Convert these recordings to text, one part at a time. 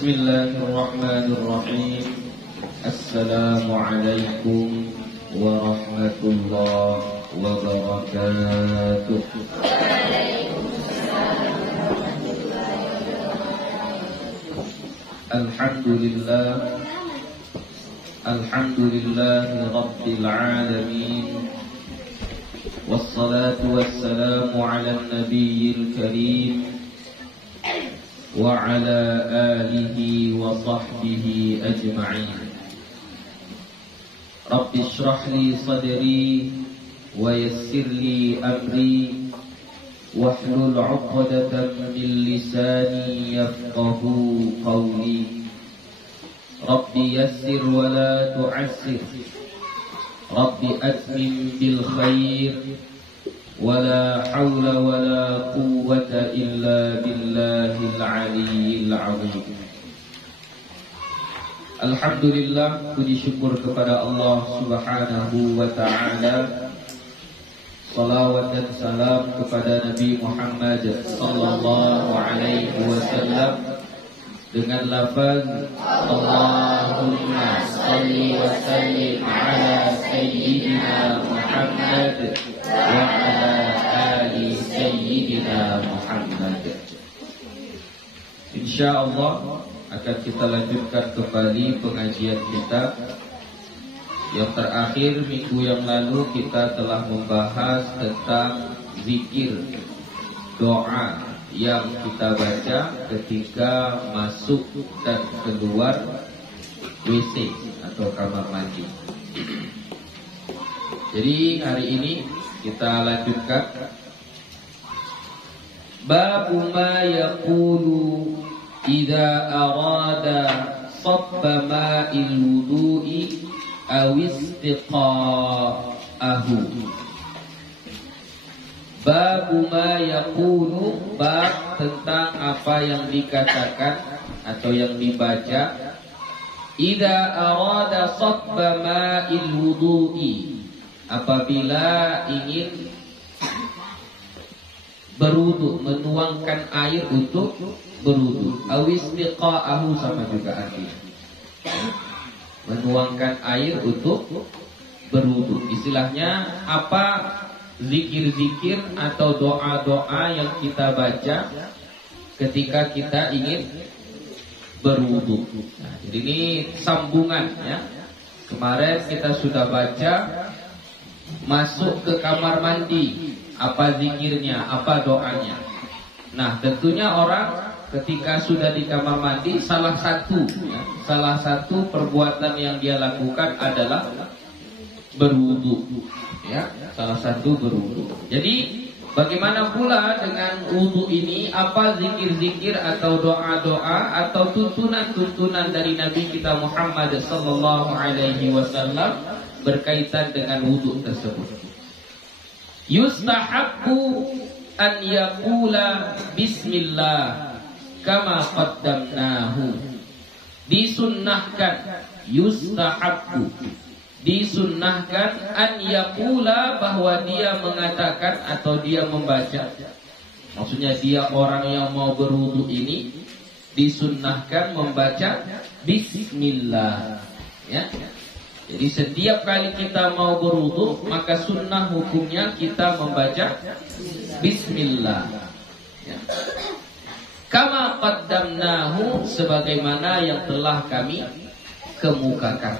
Bismillahirrahmanirrahim. Assalamualaikum warahmatullahi wabarakatuh. Alhamdulillahi rabbil alamin. Wassalatu wassalamu ala nabiyil karim wa ala alihi wa sahbihi ajma'in. Rabbi shrah li sadri wa yassir li amri wahlul 'uqdatam min lisani yafqahu qawli. Rabbi yassir wa la tu'assir, Rabbi atmim bil khair, wala hawla wala quwwata illa billahil aliyyil azim. Alhamdulillah, puji syukur kepada Allah Subhanahu wa ta'ala. Salawat dan salam kepada Nabi Muhammad sallallahu alaihi wasallam dengan lafaz Allahumma salli wa sallim ala sayyidina Muhammad wa ala ali sayyidina Muhammad. Insyaallah akan kita lanjutkan kembali pengajian kita. Yang terakhir minggu yang lalu kita telah membahas tentang zikir, doa yang kita baca ketika masuk dan keluar WC atau kamar mandi. Jadi hari ini kita lanjutkan bab ma yaqulu idza arada sabba ma'il wudu'i aw istiqa'ahu. Bab ma yaqulu, bab tentang apa yang dikatakan atau yang dibaca idza arada sabba ma'il wudu'i, apabila ingin berwudu, menuangkan air untuk berwudu. Awistiqa'ahu sama juga artinya, menuangkan air untuk berwudu. Istilahnya apa? Zikir-zikir atau doa-doa yang kita baca ketika kita ingin berwudu. Nah, jadi ini sambungan ya. Kemarin kita sudah baca masuk ke kamar mandi, apa zikirnya, apa doanya. Nah, tentunya orang ketika sudah di kamar mandi salah satu perbuatan yang dia lakukan adalah berwudu. Ya, salah satu berwudu. Jadi bagaimana pula dengan wudu ini? Apa zikir-zikir atau doa-doa atau tuntunan-tuntunan dari Nabi kita Muhammad sallallahu alaihi wasallam berkaitan dengan wudu tersebut? Yustahabbu an yaqula bismillah kama qaddamnahu. Disunnahkan, yustahabbu, disunnahkan an yaqula, bahwa dia mengatakan atau dia membaca. Maksudnya dia orang yang mau berwudu ini disunnahkan membaca bismillah ya. Jadi setiap kali kita mau berwudu maka sunnah hukumnya kita membaca bismillah ya. Kama qaddamnahu, sebagaimana yang telah kami kemukakan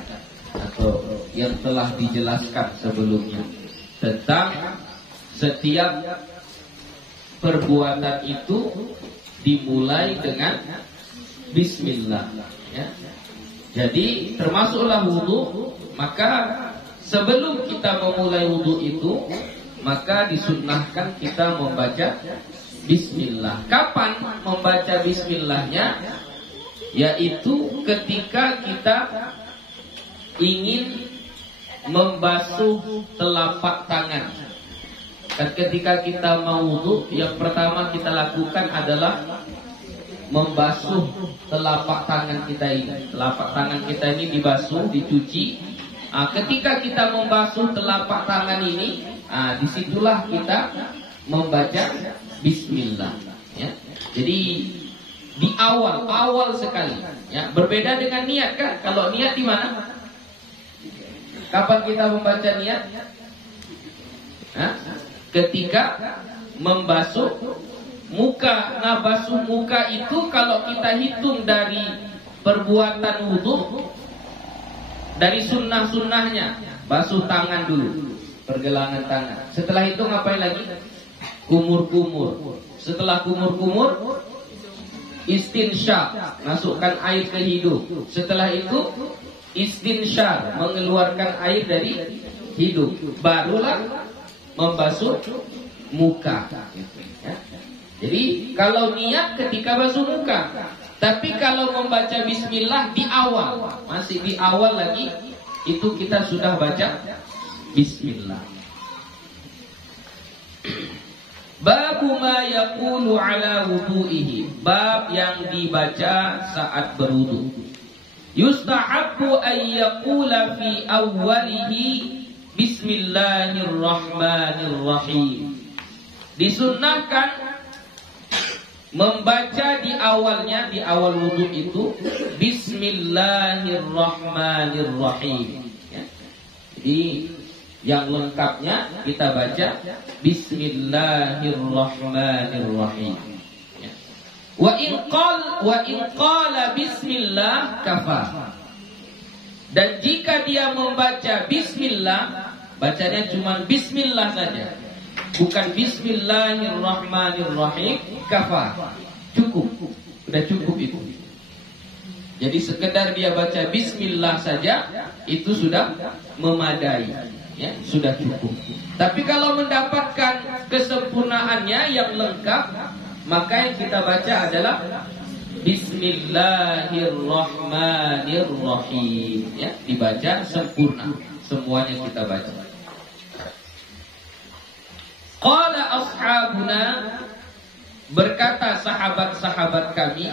atau yang telah dijelaskan sebelumnya tentang setiap perbuatan itu dimulai dengan bismillah ya. Jadi termasuklah wudu, maka sebelum kita memulai wudu itu maka disunnahkan kita membaca bismillah. Kapan membaca bismillahnya? Yaitu ketika kita ingin membasuh telapak tangan. Dan ketika kita mau wudu, yang pertama kita lakukan adalah membasuh telapak tangan kita ini. Telapak tangan kita ini dibasuh, dicuci. Ketika kita membasuh telapak tangan ini, disitulah kita membaca bismillah ya. Jadi di awal sekali. Ya, berbeda dengan niat kan? Kalau niat di mana? Kapan kita membaca niat? Hah? Ketika membasuh muka. Nah, basuh muka itu kalau kita hitung dari perbuatan wudu, dari sunnah-sunnahnya, basuh tangan dulu, pergelangan tangan. Setelah itu ngapain lagi? Kumur-kumur. Setelah kumur-kumur, istinsyaq, masukkan air ke hidung. Setelah itu istinsyaq, mengeluarkan air dari hidung. Barulah membasuh muka. Ya. Jadi kalau niat ketika basuh muka. Tapi kalau membaca bismillah di awal, masih di awal lagi, itu kita sudah baca bismillah. Babu ma yaqulu ala wudu'ihi, bab yang dibaca saat berwudu. Yustahabbu an yaqula fi awwalihi bismillahirrahmanirrahim. Disunnahkan membaca di awalnya, di awal wudu itu bismillahirrahmanirrahim. Ya. Jadi yang lengkapnya kita baca bismillahirrahmanirrahim. Ya. Wa in qala bismillah kafa. Dan jika dia membaca bismillah, bacanya cuma bismillah saja, bukan bismillahirrahmanirrahim, kafa. Cukup. Sudah cukup itu. Jadi sekedar dia baca bismillah saja, itu sudah memadai. Ya, sudah cukup. Tapi kalau mendapatkan kesempurnaannya yang lengkap, maka yang kita baca adalah bismillahirrahmanirrahim. Ya, dibaca sempurna. Semuanya kita baca. Qala ashabuna, berkata sahabat-sahabat kami,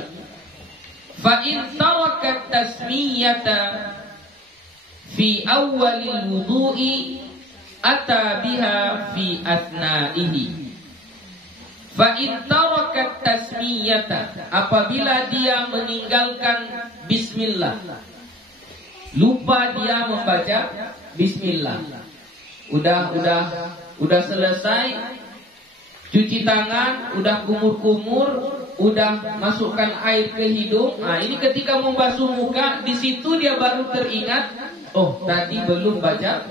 fa in tarakat tasmiyata fi awwalil wudu'i ata biha fi athnaihi. Fa in tarakat tasmiyata, apabila dia meninggalkan bismillah, lupa dia membaca bismillah, udah selesai cuci tangan, udah kumur-kumur, udah masukkan air ke hidung. Nah, ini ketika membasuh muka, di situ dia baru teringat, oh tadi belum baca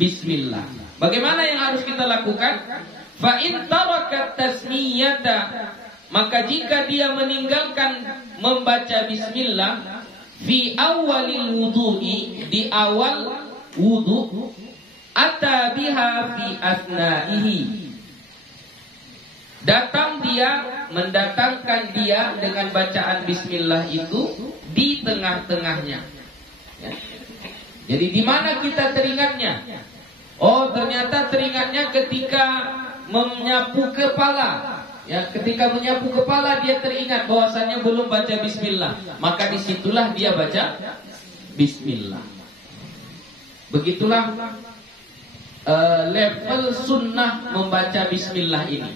bismillah. Bagaimana yang harus kita lakukan? Fa in tarakat tasmiyata, maka jika dia meninggalkan membaca bismillah fi awalil wudu'i, di awal wudu, ata biha fi asnaihi, mendatangkan dia dengan bacaan bismillah itu di tengah-tengahnya. Ya. Jadi di mana kita teringatnya? Oh, ternyata teringatnya ketika menyapu kepala. Ya, ketika menyapu kepala dia teringat bahwasannya belum baca bismillah, maka disitulah dia baca bismillah. Begitulah level sunnah membaca bismillah ini.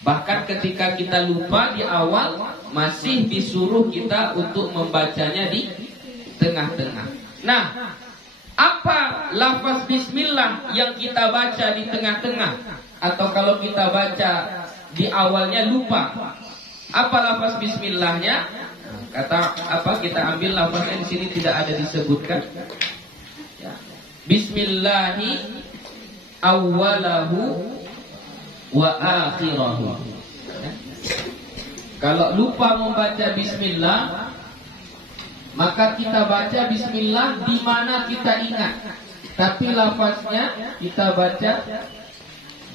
Bahkan ketika kita lupa di awal, masih disuruh kita untuk membacanya di tengah-tengah. Nah, apa lafaz bismillah yang kita baca di tengah-tengah? Atau kalau kita baca di awalnya lupa, apa lafaz bismillahnya? Kata apa? Kita ambil lafaznya, di sini tidak ada disebutkan. Bismillahi awwalahu wa akhirahu. Kalau lupa membaca bismillah, maka kita baca bismillah di mana kita ingat. Tapi lafaznya kita baca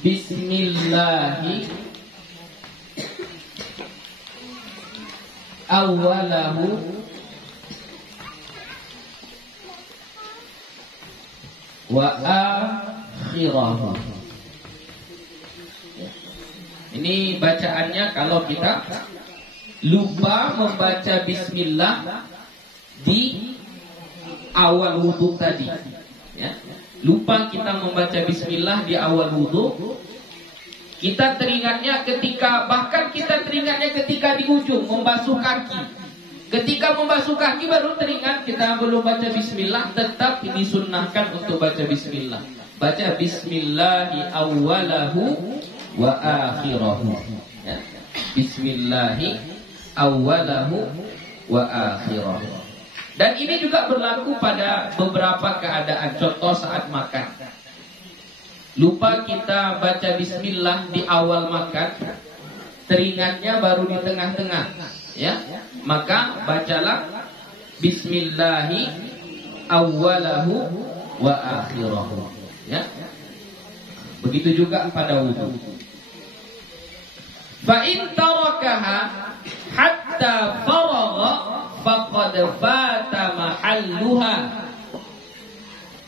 bismillahi awwalahu wa akhirahu. Ini bacaannya kalau kita lupa membaca bismillah di awal wudu tadi, ya. Lupa kita membaca bismillah di awal wudu, Kita teringatnya bahkan kita teringatnya ketika di ujung membasuh kaki. Ketika membasuh kaki baru teringat kita belum baca bismillah, tetap disunnahkan untuk baca bismillah. Baca bismillahi awwalahu wa akhirahu. Ya. Bismillahi awwalahu wa akhirahu. Dan ini juga berlaku pada beberapa keadaan. Contoh saat makan. Lupa kita baca bismillah di awal makan, teringatnya baru di tengah-tengah, ya. Maka bacalah bismillahi awwalahu wa akhirahu, ya. Begitu juga pada wudu. Fa in tarakaha hatta faragha faqad fata mahalluha.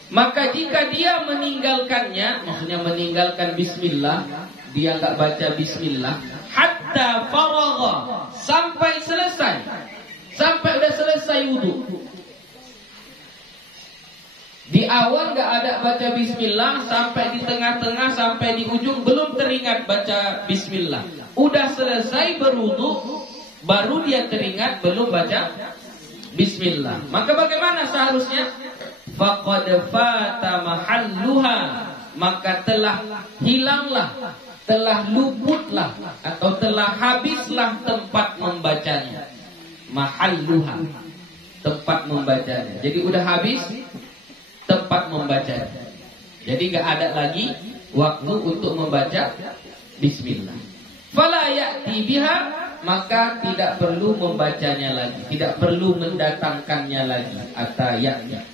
Maka jika dia meninggalkannya, maksudnya meninggalkan bismillah, dia enggak baca bismillah, hatta faragha, sampai selesai, sampai udah selesai wudu. Di awal enggak ada baca bismillah, sampai di tengah-tengah, sampai di ujung belum teringat baca bismillah. Udah selesai berwudu, baru dia teringat belum baca bismillah. Maka bagaimana seharusnya? Faqad fata mahalluha, maka telah hilanglah, telah luputlah, atau telah habislah tempat membacanya. Mahalluha, tempat membacanya. Jadi udah habis tempat membacanya. Jadi nggak ada lagi waktu untuk membaca bismillah. Fala ya'ti biha, maka tidak perlu membacanya lagi, tidak perlu mendatangkannya lagi. Atayanya.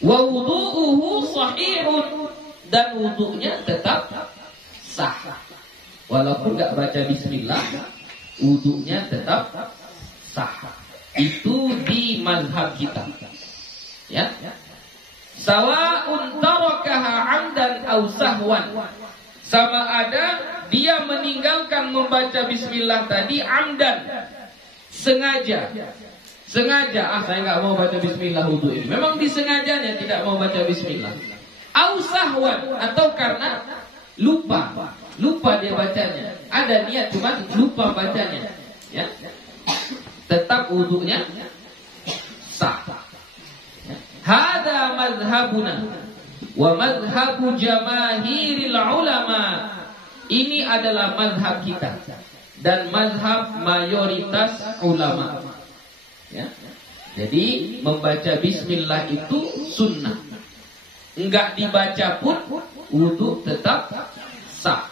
Wa wudu'uhu sahihun, dan wudu'nya tetap sah. Walaupun enggak baca bismillah, wudu'nya tetap sah. Itu di mazhab kita. Ya. Sawa'un tarakaha 'amdan aw sahwan. Sama ada dia meninggalkan membaca bismillah tadi amdan, sengaja. Sengaja, saya nggak mau baca bismillah wudu ini. Memang disengajanya tidak mau baca bismillah. Au sahwan, atau karena lupa dia bacanya. Ada niat cuma lupa bacanya. Ya. Tetap wudunya sah. Hada mazhabuna wa mazhabu jamaahiril ulama. Ini adalah mazhab kita dan mazhab mayoritas ulama. Ya. Jadi membaca bismillah itu sunnah. Enggak dibaca pun wudu tetap sah.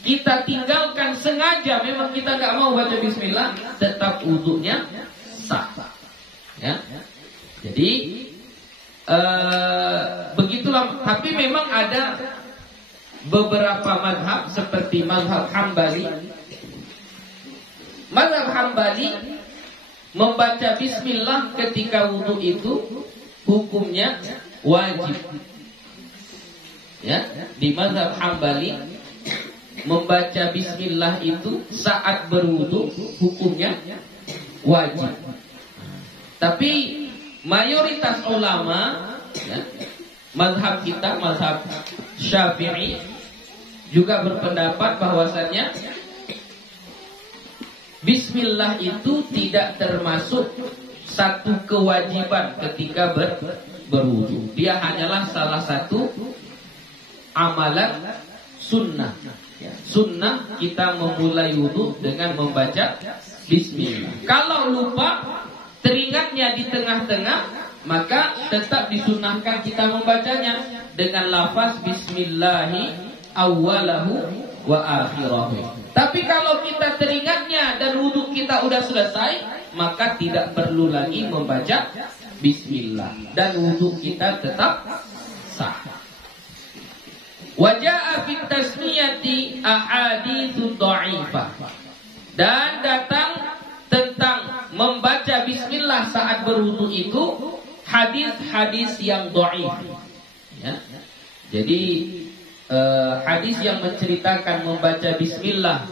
Kita tinggalkan sengaja, memang kita enggak mau baca bismillah, tetap wudunya sah. Ya. Jadi begitulah. Tapi memang ada beberapa mazhab seperti mazhab Hambali. Mazhab Hambali membaca bismillah ketika wudu itu hukumnya wajib. Ya, di mazhab Hambali membaca bismillah itu saat berwudu hukumnya wajib. Tapi mayoritas ulama, ya, mazhab kita, mazhab Syafi'i, juga berpendapat bahwasannya bismillah itu tidak termasuk satu kewajiban ketika berwudu. Dia hanyalah salah satu amalan sunnah. Sunnah kita memulai wudu dengan membaca bismillah. Kalau lupa, teringatnya di tengah-tengah, maka tetap disunnahkan kita membacanya dengan lafaz bismillahi awwalahu wa akhirahu. Tapi kalau kita teringatnya dan wudu kita udah selesai, maka tidak perlu lagi membaca bismillah dan wudu kita tetap sah. Waja'a fit tasmiyati ahaditsu dha'ifah. Dan datang tentang membaca bismillah saat berwudu itu hadis-hadis yang dhaif. Ya. Jadi hadis yang menceritakan membaca bismillah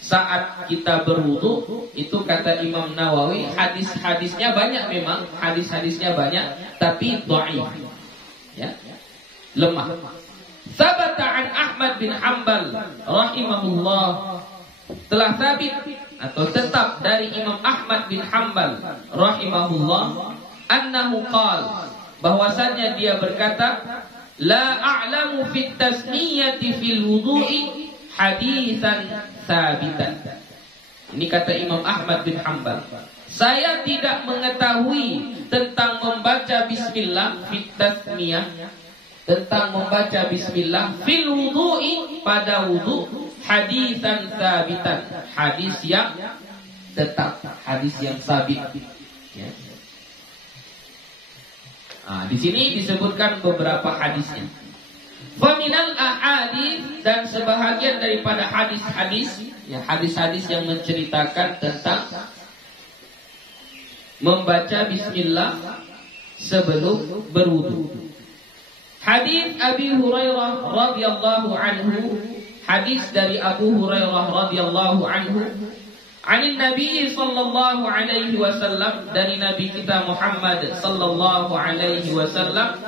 saat kita berwudu itu kata Imam Nawawi, hadis-hadisnya banyak, memang hadis-hadisnya banyak, tapi dhaif. Ya. Lemah. Sabata an Ahmad bin Hanbal rahimahullah, telah sabit atau tetap dari Imam Ahmad bin Hanbal rahimahullah, annahu qala, bahwasannya dia berkata, la a'lamu fit tasmiyati fil wudu'i haditsan sabitan. Ini kata Imam Ahmad bin Hanbal, saya tidak mengetahui tentang membaca bismillah fit tasmiyah, tentang membaca bismillah fil wudu'i, pada wudu, haditsan sabitan, hadis yang tetap, hadis yang sabit, ya. Di sini disebutkan beberapa hadisnya. Faminal ahadits, dan sebahagian daripada hadis-hadis, ya, hadis-hadis yang menceritakan tentang membaca bismillah sebelum berwudu. Hadis Abi Hurairah radhiyallahu anhu, hadis dari Abu Hurairah radhiyallahu anhu, Anin Nabi sallallahu alaihi wasallam, dari Nabi kita Muhammad sallallahu alaihi wasallam,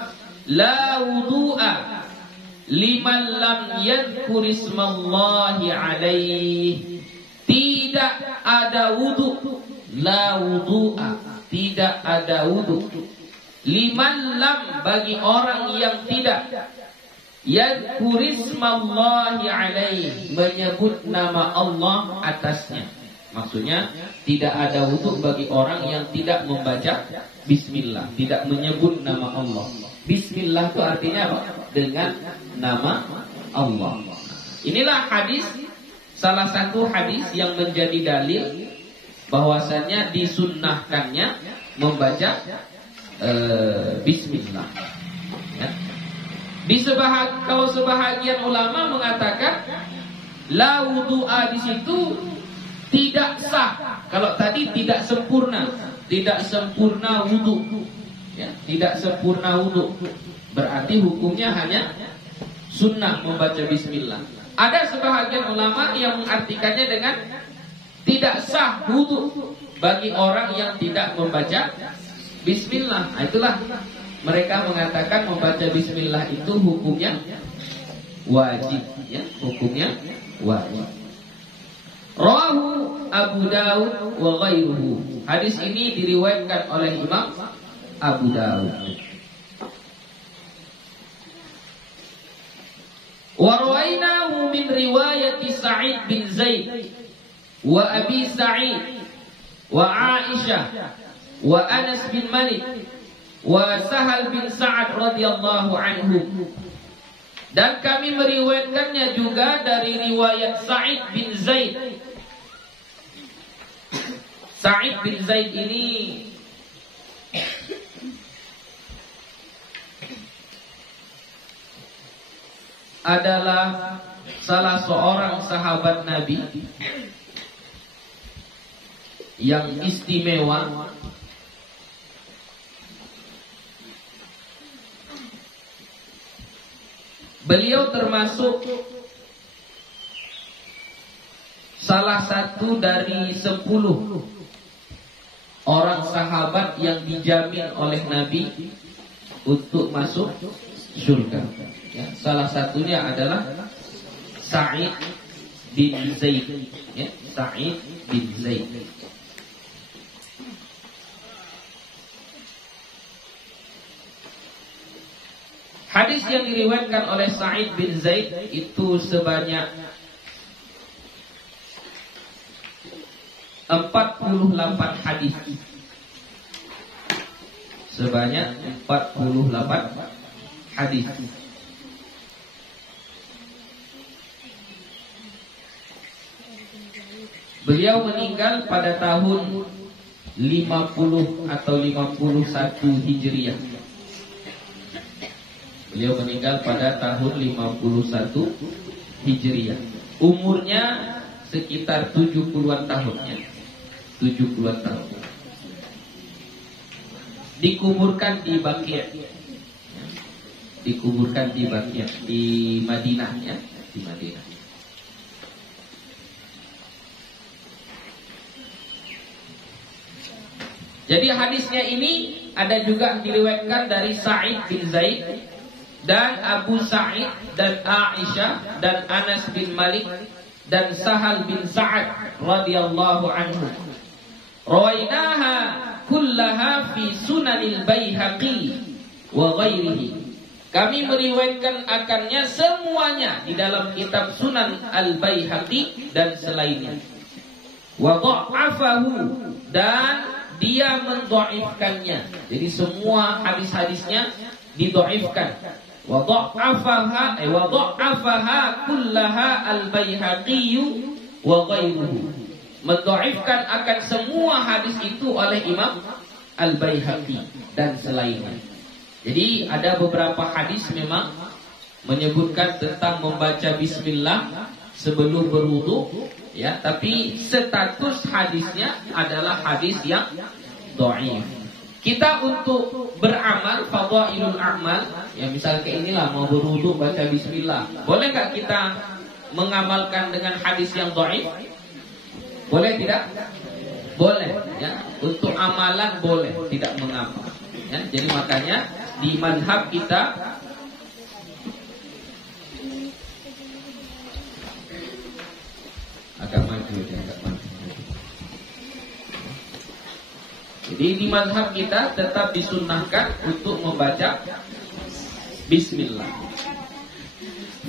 la wudu'a liman lam yadhkur ismallahi alaihi, tidak ada wudu, la wudu'a, tidak ada wudu, liman lam, bagi orang yang tidak, yadhkur ismallahi alaihi, menyebut nama Allah atasnya. Maksudnya tidak ada wudu bagi orang yang tidak membaca bismillah, tidak menyebut nama Allah. Bismillah itu artinya apa? Dengan nama Allah. Inilah hadis, salah satu hadis yang menjadi dalil bahwasannya disunnahkannya membaca bismillah, ya. Kalau sebahagian ulama mengatakan la wudu'a, di situ tidak sah. Kalau tadi tidak sempurna wudu, ya, tidak sempurna wudu, berarti hukumnya hanya sunnah membaca bismillah. Ada sebahagian ulama yang mengartikannya dengan tidak sah wudu bagi orang yang tidak membaca bismillah. Itulah mereka mengatakan membaca bismillah itu hukumnya wajib, ya, hukumnya wajib. Rawahu Abu Dawud wa ghairuhu. Hadis ini diriwayatkan oleh Imam Abu Dawud. Wa rawainahu min riwayati Sa'id bin Zaid wa Abi Sa'id wa Aisyah wa Anas bin Malik wa Sahal bin Sa'ad radhiyallahu anhu. Dan kami meriwayatkannya juga dari riwayat Sa'id bin Zaid. Sa'id bin Zaid ini adalah salah seorang sahabat Nabi yang istimewa. Beliau termasuk salah satu dari 10 orang sahabat yang dijamin oleh Nabi untuk masuk surga, ya. Salah satunya adalah Sa'id bin Zaid, ya, Sa'id bin Zaid. Hadis yang diriwayatkan oleh Sa'id bin Zaid itu sebanyak 48 hadis. Sebanyak 48 hadis. Beliau meninggal pada tahun 50 atau 51 Hijriah. Beliau meninggal pada tahun 51 Hijriah. Umurnya sekitar 70-an tahunnya. 70-an tahun. Dikuburkan di Baqi'. Dikuburkan di Baqi', di Madinah, ya, di Madinah. Jadi hadisnya ini ada juga diriwayatkan dari Sa'id bin Zaid dan Abu Sa'id dan Aisyah dan Anas bin Malik dan Sahal bin Sa'ad radhiyallahu anhu. Rawainaha kullaha fi Sunanil Baihaqi wa ghairihi. Kami meriwayatkan akannya semuanya di dalam kitab Sunan Al-Baihaqi dan selainnya. Wa dha'afahu, dan dia mendhaifkannya. Jadi semua hadis-hadisnya didhaifkan. Wa dha'afaha kullaha Al-Baihaqi wa ghairuhu. Mendhaifkan akan semua hadis itu oleh Imam Al-Baihaqi dan selainnya. Jadi ada beberapa hadis memang menyebutkan tentang membaca bismillah sebelum berwudu, ya, tapi status hadisnya adalah hadis yang dhaif. Kita untuk beramal fadhailul a'mal, ya misal kayak inilah mau berwudu baca bismillah. Boleh enggak kita mengamalkan dengan hadis yang dhaif? Boleh tidak? Boleh, ya. Untuk amalan boleh, tidak mengamal. Ya, jadi makanya di mazhab kita agak maju, agak maju. Jadi di mazhab kita tetap disunnahkan untuk membaca bismillah.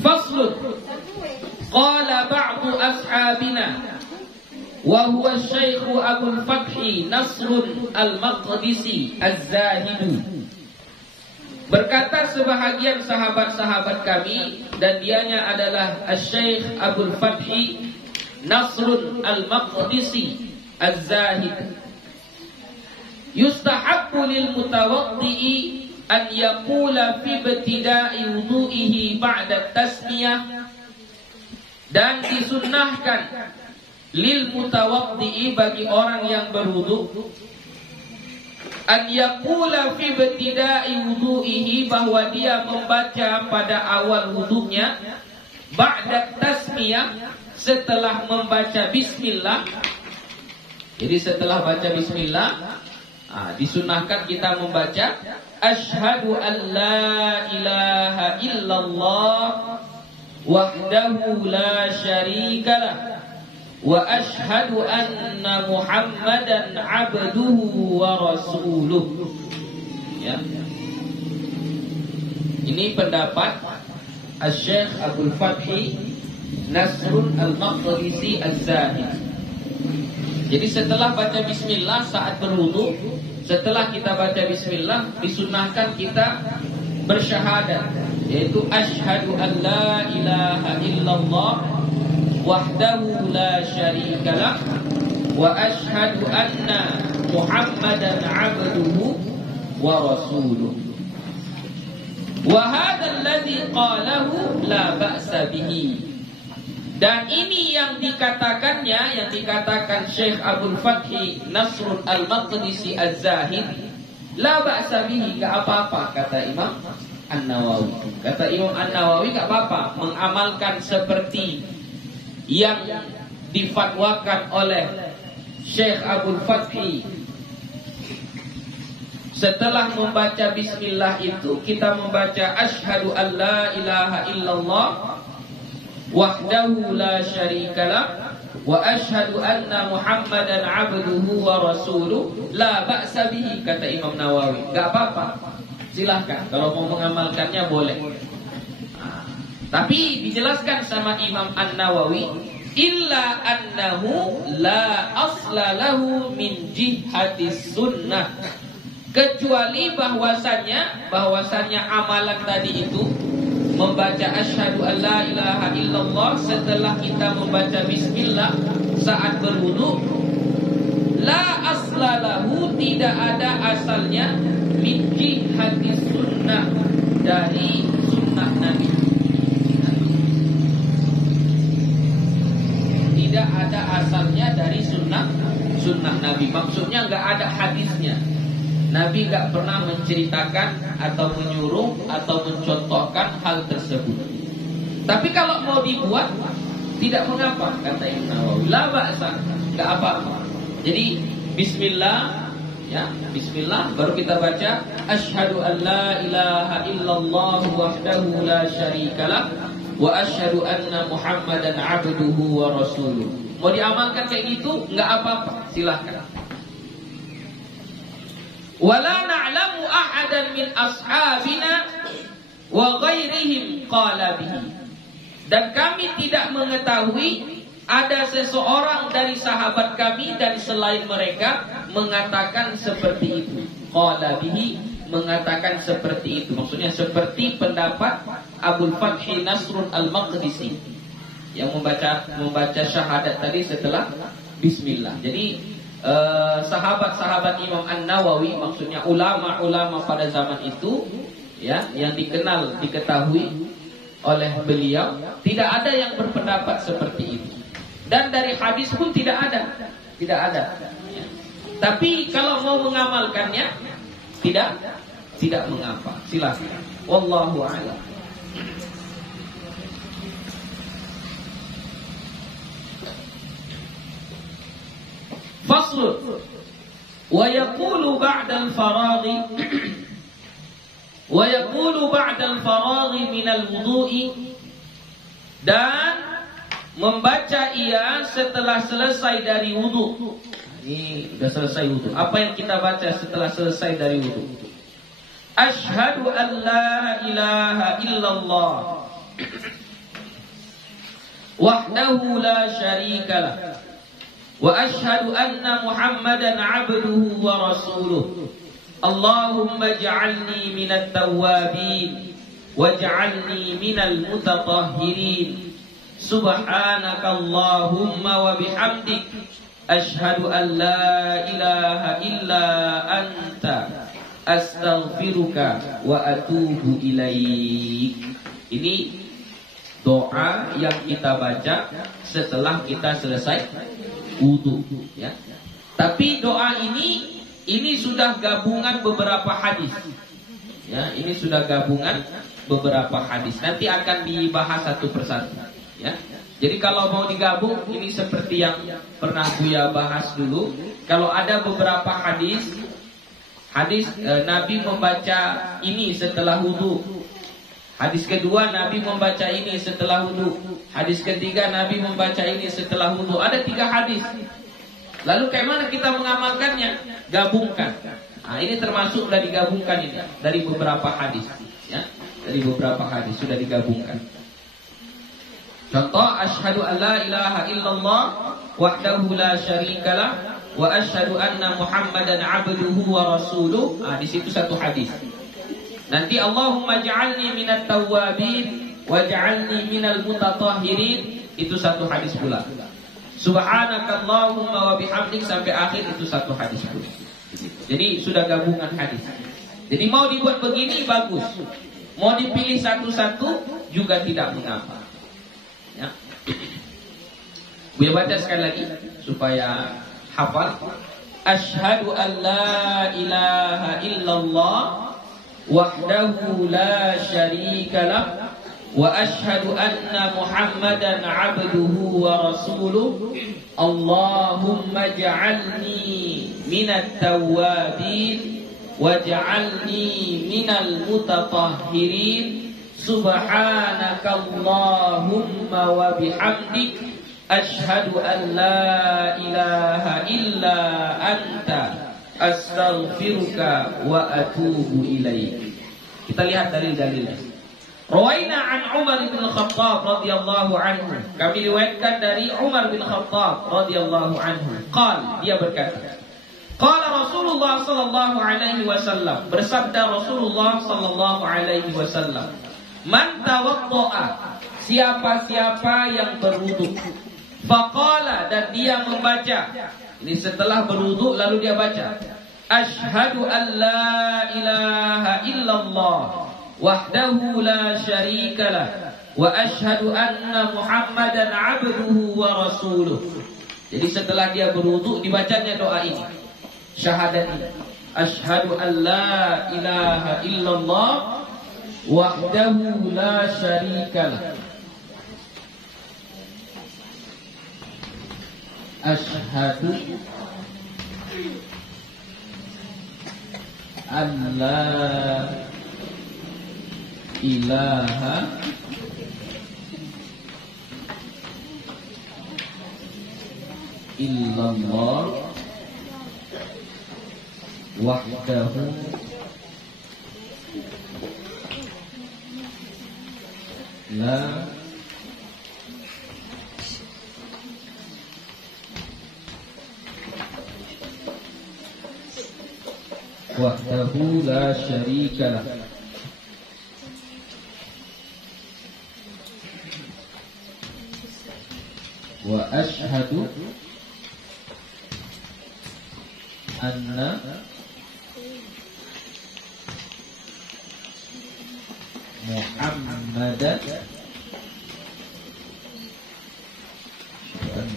Faslun. Qala ba'du ashabina wa huwa Syekh Abdul Fathi Nasrun Al-Maqdisi Az-Zahid. Berkata sebahagian sahabat-sahabat kami, dan dianya adalah Syekh Abdul Fathi Nasrun Al-Maqdisi Az-Zahid. Yustahabbu lil mutawaddi'i an yaqula fi ibtida'i wudu'ihi ba'da tasmiyah, dan disunnahkan lil mutawaddi'i bagi orang yang berwudu an yaqula fi ibtida'i wudu'ihi, bahwa dia membaca pada awal wudunya ba'da tasmiyah, setelah membaca bismillah. Jadi setelah baca bismillah, disunahkan kita membaca asyhadu an la ilaha illallah wahdahu la syarikalah wa asyhadu anna Muhammadan abduhu wa rasuluh. Ya. Ini pendapat Syekh Abdul Fathi Nasrun Al-Maqdisi Az-Zahid. Jadi setelah baca bismillah saat berwudu, setelah kita baca bismillah, disunahkan kita bersyahadat, yaitu asyhadu an la ilaha illallah wahdahu la syarikalah wa asyhadu anna Muhammadan abduhu wa rasuluh. Wa hadzal ladzi qalahu la ba'sa bihi. Dan ini yang dikatakannya, yang dikatakan Syekh Abdul Fathi Nasrun Al-Maqdisi Az-Zahid, la ba'sa bihi, enggak apa-apa, kata Imam An-Nawawi. Kata Imam An-Nawawi, enggak apa-apa mengamalkan seperti yang difatwakan oleh Syekh Abdul Fathi. Setelah membaca bismillah itu kita membaca asyhadu an la ilaha illallah wahdahu la syarikalah wa asyhadu anna Muhammadan abduhu wa rasuluh, la ba'sa bihi, kata Imam Nawawi. Enggak apa-apa, silahkan kalau mau mengamalkannya boleh. Tapi dijelaskan sama Imam An-Nawawi, illa annahu la asla lahu min jihatis sunnah, kecuali bahwasannya amalan tadi itu membaca asyhadu an la ilaha illallah setelah kita membaca bismillah saat berwudu, la aslalahu, tidak ada asalnya, min jihati sunnah, dari sunnah Nabi. Tidak ada asalnya dari sunnah Nabi. Maksudnya nggak ada hadisnya. Nabi gak pernah menceritakan atau menyuruh atau mencontohkan hal tersebut. Tapi kalau mau dibuat, tidak mengapa, kata Imam Nawawi. La ba'sa, gak apa-apa. Jadi bismillah Ya, bismillah, baru kita baca asyhadu an la ilaha illallah wahdahu la syarikalah wa asyhadu anna Muhammadan abduhu wa rasuluh. Mau diamalkan kayak gitu enggak apa-apa, silahkan. Wala na'lamu ahadan min ashabina wa ghairihim qala bihi. Dan kami tidak mengetahui ada seseorang dari sahabat kami dan selain mereka mengatakan seperti itu. Qala bihi, mengatakan seperti itu. Maksudnya seperti pendapat Abul Fathi Nasrun Al-Maqdisi yang membaca syahadat tadi setelah bismillah. Jadi sahabat-sahabat Imam An-Nawawi, maksudnya ulama-ulama pada zaman itu, ya, yang diketahui oleh beliau, tidak ada yang berpendapat seperti itu. Dan dari hadis pun tidak ada. Ya. Tapi kalau mau mengamalkannya, tidak mengapa. Silakan. Wallahu a'lam. Fasl. Wa yaqulu ba'da al-faraghi min al-wudu'i, dan membaca ia setelah selesai dari wudu. Ini sudah selesai wudu. Apa yang kita baca setelah selesai dari wudu? Asyhadu an la ilaha illallah wahdahu la syarikalah wa asyhadu anna Muhammadan abduhu wa rasuluh. Allahumma ij'alni minat tawwabin waj'alni minal mutatahhirin. Subhanakallahumma wa bihamdik asyhadu an la ilaha illa anta astaghfiruka wa atubu ilaik. Ini doa yang kita baca setelah kita selesai wudu, ya. Tapi doa ini sudah gabungan beberapa hadis. Ya, ini sudah gabungan beberapa hadis. Nanti akan dibahas satu persatu. Ya, jadi kalau mau digabung, ini seperti yang pernah Buya bahas dulu. Kalau ada beberapa hadis Nabi membaca ini setelah wudu. Hadis kedua Nabi membaca ini setelah wudu. Hadis ketiga Nabi membaca ini setelah wudu. Ada 3 hadis. Lalu kayak mana kita mengamalkannya? Gabungkan. Nah, ini termasuk sudah digabungkan ini dari beberapa hadis. Ya, dari beberapa hadis sudah digabungkan. Contoh, asyhadu an la ilaha illallah wahdahu la syarikalah wa asyhadu anna Muhammadan abduhu wa rasuluh. Di situ satu hadis. Nanti Allahumma ja'alni minat tawwabin waj'alni minal mutatahhirin, itu satu hadis pula. Subhanakallahumma wa bihamdik sampai akhir, itu satu hadis pula. Jadi sudah gabungan hadis. Jadi mau dibuat begini bagus. Mau dipilih satu-satu juga tidak mengapa. Ya. Buya baca sekali lagi supaya hafal. Asyhadu an la ilaha illallah wahdahu la syarikalah wa asyhadu anna Muhammadan abduhu wa rasuluh. Allahumma ja'alni minat tawwabin waj'alni minal mutatahhirin. Subhanakallahumma wa bihamdik asyhadu an la ilaha illa anta astaghfiruka wa atubu ilaik. Kita lihat dalil-dalilnya. Rawaina an Umar bin Khattab radhiyallahu anhu. Kami riwayatkan dari Umar bin Khattab radhiyallahu anhu. Dia berkata, qala Rasulullah sallallahu alaihi wasallam, bersabda Rasulullah sallallahu alaihi wasallam, man tawaddaa, siapa-siapa yang berwudu, faqala, dan dia membaca, ini setelah berwudu lalu dia baca, asyhadu an la ilaha illallah wahdahu la syarikalah wa asyhadu anna Muhammadan abduhu wa rasuluh. Jadi setelah dia berwudu dibacanya doa ini, syahadat ini, asyhadu an la ilaha illallah wahdahu la syarikalah asyhadu alla ilaha illallah wahdahu la syarika lah wa ashhadu anna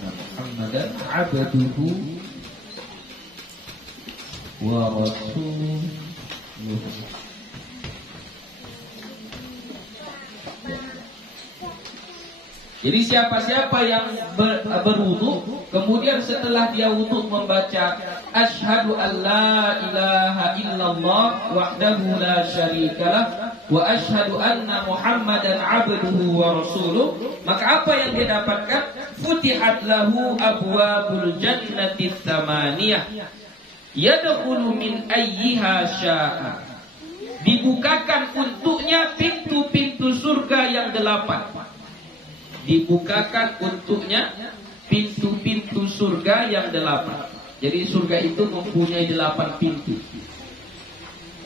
Muhammadan abduhu wa rasuluh. Jadi siapa-siapa yang berwudu kemudian setelah dia wudu membaca asyhadu alla ilaha illallah wahdahu la syarikalah wa asyhadu anna Muhammadan abduhu wa rasuluh, maka apa yang dia dapatkan? Futihat lahu abwabul jannati tsamaniyah yadkhulu min ayyiha syaa. Dibukakan untuknya pintu-pintu surga yang 8. Dibukakan untuknya pintu-pintu surga yang 8. Jadi surga itu mempunyai 8 pintu.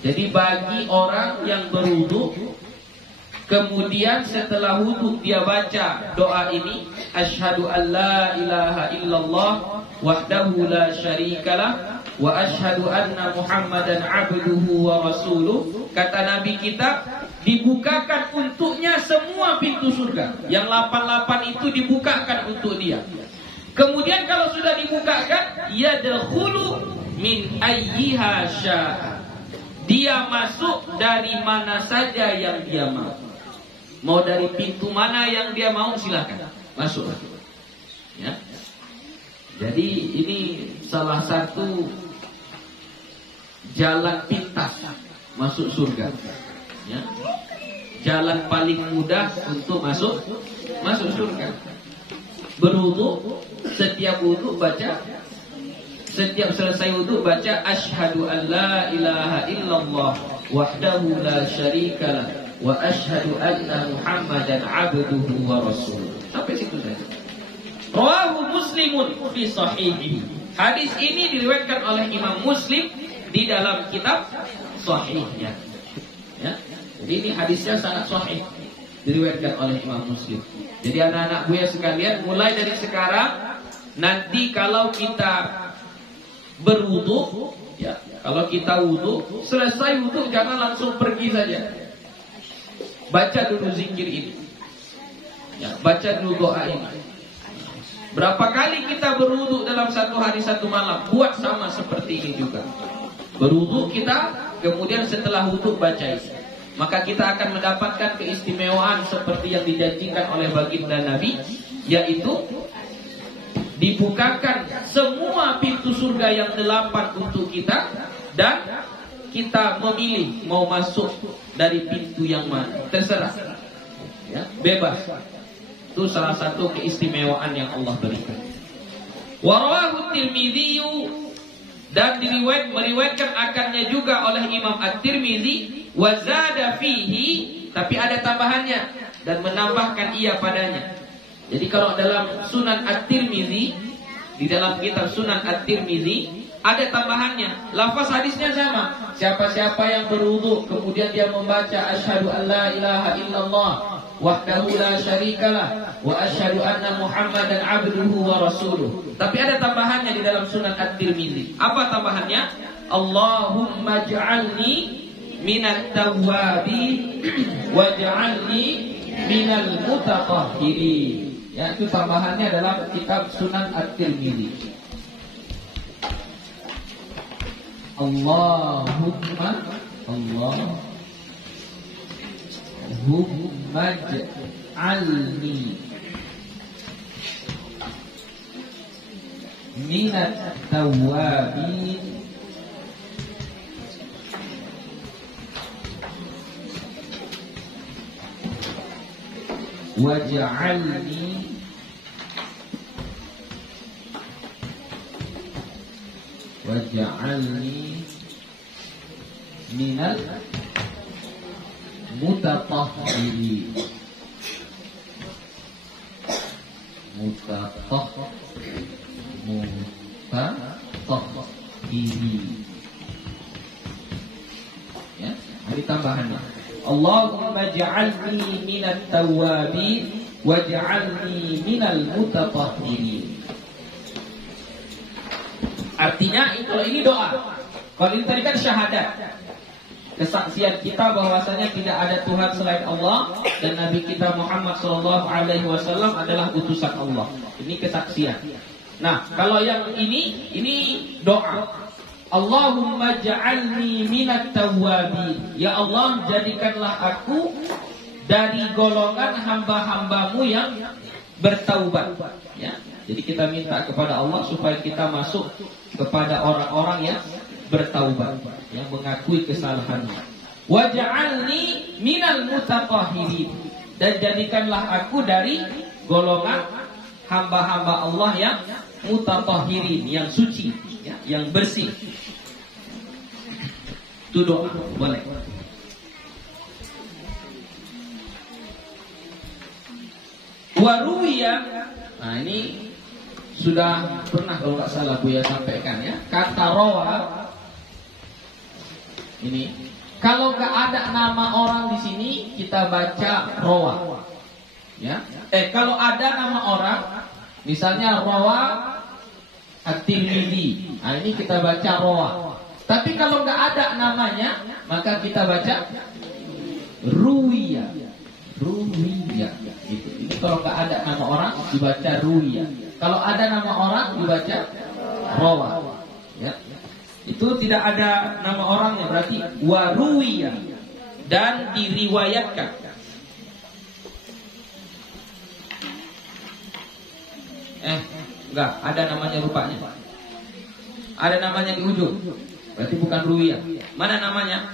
Jadi bagi orang yang berwudu kemudian setelah wudu dia baca doa ini, asyhadu alla ilaha illallah wahdahu la syarikalah wa asyhadu anna Muhammadan abduhu wa rasuluh, kata Nabi kita, dibukakan untuknya semua pintu surga. Yang 88 itu dibukakan untuk dia. Kemudian kalau sudah dibukakan, yadkhulu min ayyiha syaa. Dia masuk dari mana saja yang dia mau. Mau dari pintu mana yang dia mau, silakan masuk. Ya. Jadi ini salah satu jalan pintas masuk surga. Ya. Jalan paling mudah untuk masuk surga. Berwudu, setiap wudu baca, setiap selesai wudu baca asyhadu an la ilaha illallah wahdahu la syarikalah wa asyhadu anna Muhammadan abduhu wa rasuluh. Sampai situ saja. Rawahu Muslimun fi sahihihi. Hadis ini diriwayatkan oleh Imam Muslim di dalam kitab sahihnya. Ya. Jadi ini hadisnya sangat sahih, diriwayatkan oleh Imam Muslim. Jadi anak-anak buya sekalian, mulai dari sekarang nanti kalau kita berwudu, ya, kalau kita wudu, selesai wudu jangan langsung pergi saja. Baca dulu zikir ini. Ya, baca dulu doa ini. Berapa kali kita berwudu dalam satu hari satu malam? Buat sama seperti ini juga. Berwudu kita, kemudian setelah wudu baca ini. Maka kita akan mendapatkan keistimewaan seperti yang dijanjikan oleh baginda Nabi, yaitu dibukakan semua pintu surga yang 8 untuk kita, dan kita memilih mau masuk dari pintu yang mana, terserah, ya, bebas. Itu salah satu keistimewaan yang Allah berikan. Warawahu Tirmidzi, dan meriwayatkan akannya juga oleh Imam At-Tirmidzi, wazada fihi, tapi ada tambahannya dan menambahkan ia padanya. Jadi kalau dalam Sunan At-Tirmidzi, di dalam kitab Sunan At-Tirmidzi ada tambahannya. Lafaz hadisnya sama. Siapa-siapa yang berwudu kemudian dia membaca asyhadu an la ilaha illallah wahdahu la syarikalah wa asyhadu anna Muhammadan abduhu wa rasuluh. Tapi ada tambahannya di dalam Sunan At-Tirmidzi. Apa tambahannya? Allahumma ij'alni minat tawwabin waj'alni minal mutatahhirin. Ya, itu tambahannya dalam kitab Sunan At-Tirmidzi. Allahumma ij'alni minat tawwabin waj'alni minal mutatahhirin. Ya, ada tambahannya. Allahumma ja'alni minat tawwabin waj'alni minal mutatahhirin. Artinya kalau ini doa. Kalau ini tadi kan syahadat, kesaksian kita bahwasanya tidak ada Tuhan selain Allah dan Nabi kita Muhammad SAW adalah utusan Allah. Ini kesaksian. Nah, kalau yang ini doa. Allahumma ja'alni minat tawwabin. Ya Allah, jadikanlah aku dari golongan hamba-hambamu yang bertaubat. Ya. Jadi kita minta kepada Allah supaya kita masuk kepada orang-orang yang bertaubat, yang mengakui kesalahannya. Waj'alni minal mutatahhirin, dan jadikanlah aku dari golongan hamba-hamba Allah yang mutatahhirin, yang suci, ya, yang bersih. Itu doa, boleh. Waruya, nah ini sudah pernah kalau nggak salah Buya sampaikan ya. Kata rawa ini, kalau nggak ada nama orang di sini kita baca rawa. Ya. Kalau ada nama orang, misalnya rawa At-Tirmidzi, nah ini kita baca rawa. Tapi kalau nggak ada namanya, maka kita baca ruwiya. Ruwiya. Gitu. Ini kalau nggak ada nama orang dibaca ruwiya. Kalau ada nama orang dibaca rawa. Ya. Itu tidak ada nama orangnya, berarti waruwiya, dan diriwayatkan. Enggak, ada namanya rupanya. Ada namanya di ujung. Berarti bukan ruwiya. Mana namanya?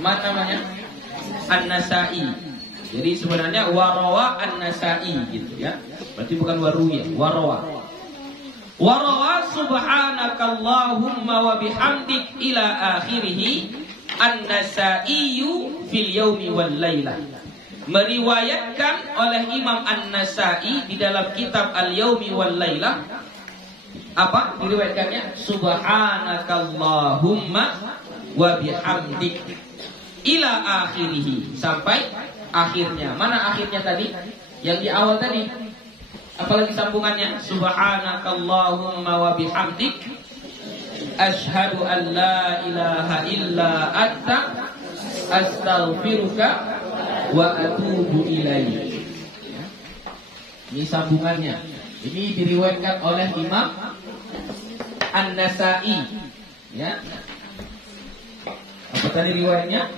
Mana namanya? An-Nasa'i. Jadi sebenarnya warawa An-Nasa'i gitu ya. Berarti bukan waruya, warawa. Warawa subhanakallahumma wa bihamdik ila akhirih An-Nasa'iyu fil yaumi wal lailah. Meriwayatkan oleh Imam An-Nasa'i di dalam kitab Al-Yaumi wal Lailah. Apa diriwayatkannya? Subhanakallahumma wa bihamdik ila akhirih, sampai akhirnya. Mana akhirnya tadi? Yang di awal tadi. Apalagi sambungannya? Subhanakallahumma wa bihamdik asyhadu an la ilaha illa anta astaghfiruka wa atubu ilaik. Ini sambungannya. Ini diriwayatkan oleh Imam An-Nasa'i. Ya. Apa tadi riwayatnya?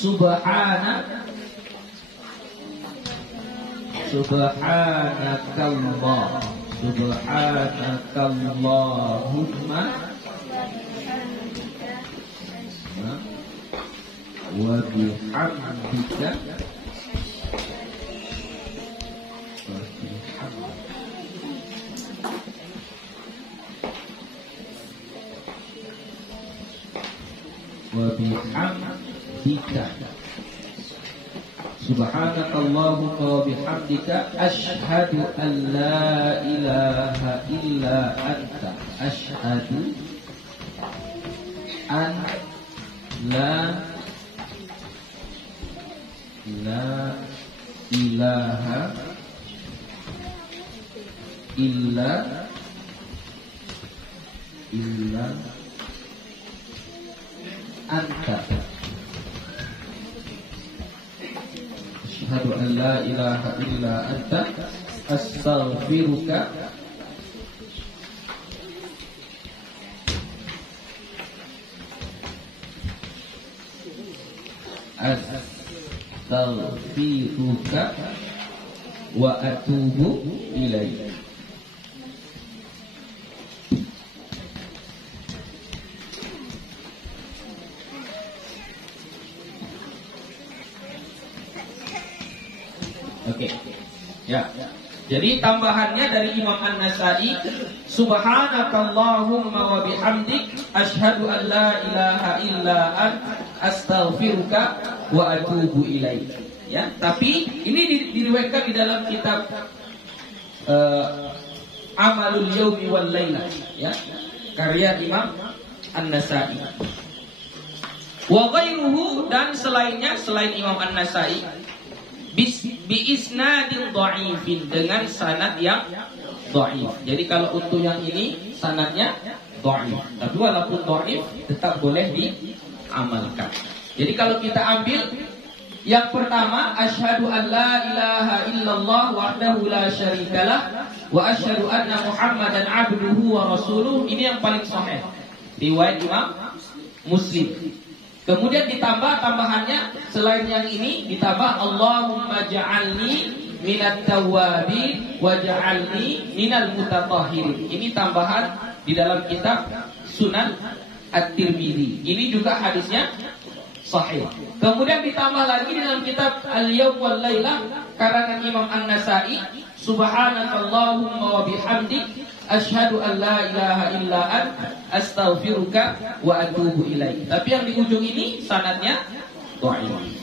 Subhanakallahumma wa bihamdika subhanakallahumma wa bihamdika asyhadu an la ilaha illa anta asyhadu an la ilaha illa anta asyhadu an la ilaha illa anta astaghfiruka wa atubu ilaik. Oke. Ya. Jadi tambahannya dari Imam An-Nasa'i, subhanakallahumma wa bihamdik asyhadu an la ilaha illa anta astaghfiruka wa atubu ilaik. Ya, tapi ini diriwayatkan di dalam kitab Amalul Yaumi wal Laila, ya, karya Imam An-Nasa'i. Wa ghairuhu, dan selainnya selain Imam An-Nasa'i, bi isnadin dha'ifin, dengan sanad yang dhaif. Jadi kalau untuk yang ini sanadnya dhaif, tapi walaupun dhaif tetap boleh diamalkan. Jadi kalau kita ambil yang pertama, asyhadu an la ilaha illallah wahdahu la syarikalah wa asyhadu anna Muhammadan abduhu wa rasuluh, ini yang paling sahih, riwayat Imam Muslim. Kemudian ditambah tambahannya, selain yang ini ditambah Allahumma ja'alni minat tawwabin wa ja'alni minal mutatahhirin. Ini tambahan di dalam kitab Sunan At-Tirmidzi. Ini juga hadisnya sahih. Kemudian ditambah lagi di dalam kitab Al-Yaum wal Lailah karangan Imam An-Nasa'i, subhanakallahumma wa bihamdik asyhadu an la ilaha illa anta astaghfiruka wa atubu ilaik. Tapi yang di ujung ini sanadnya dhaif.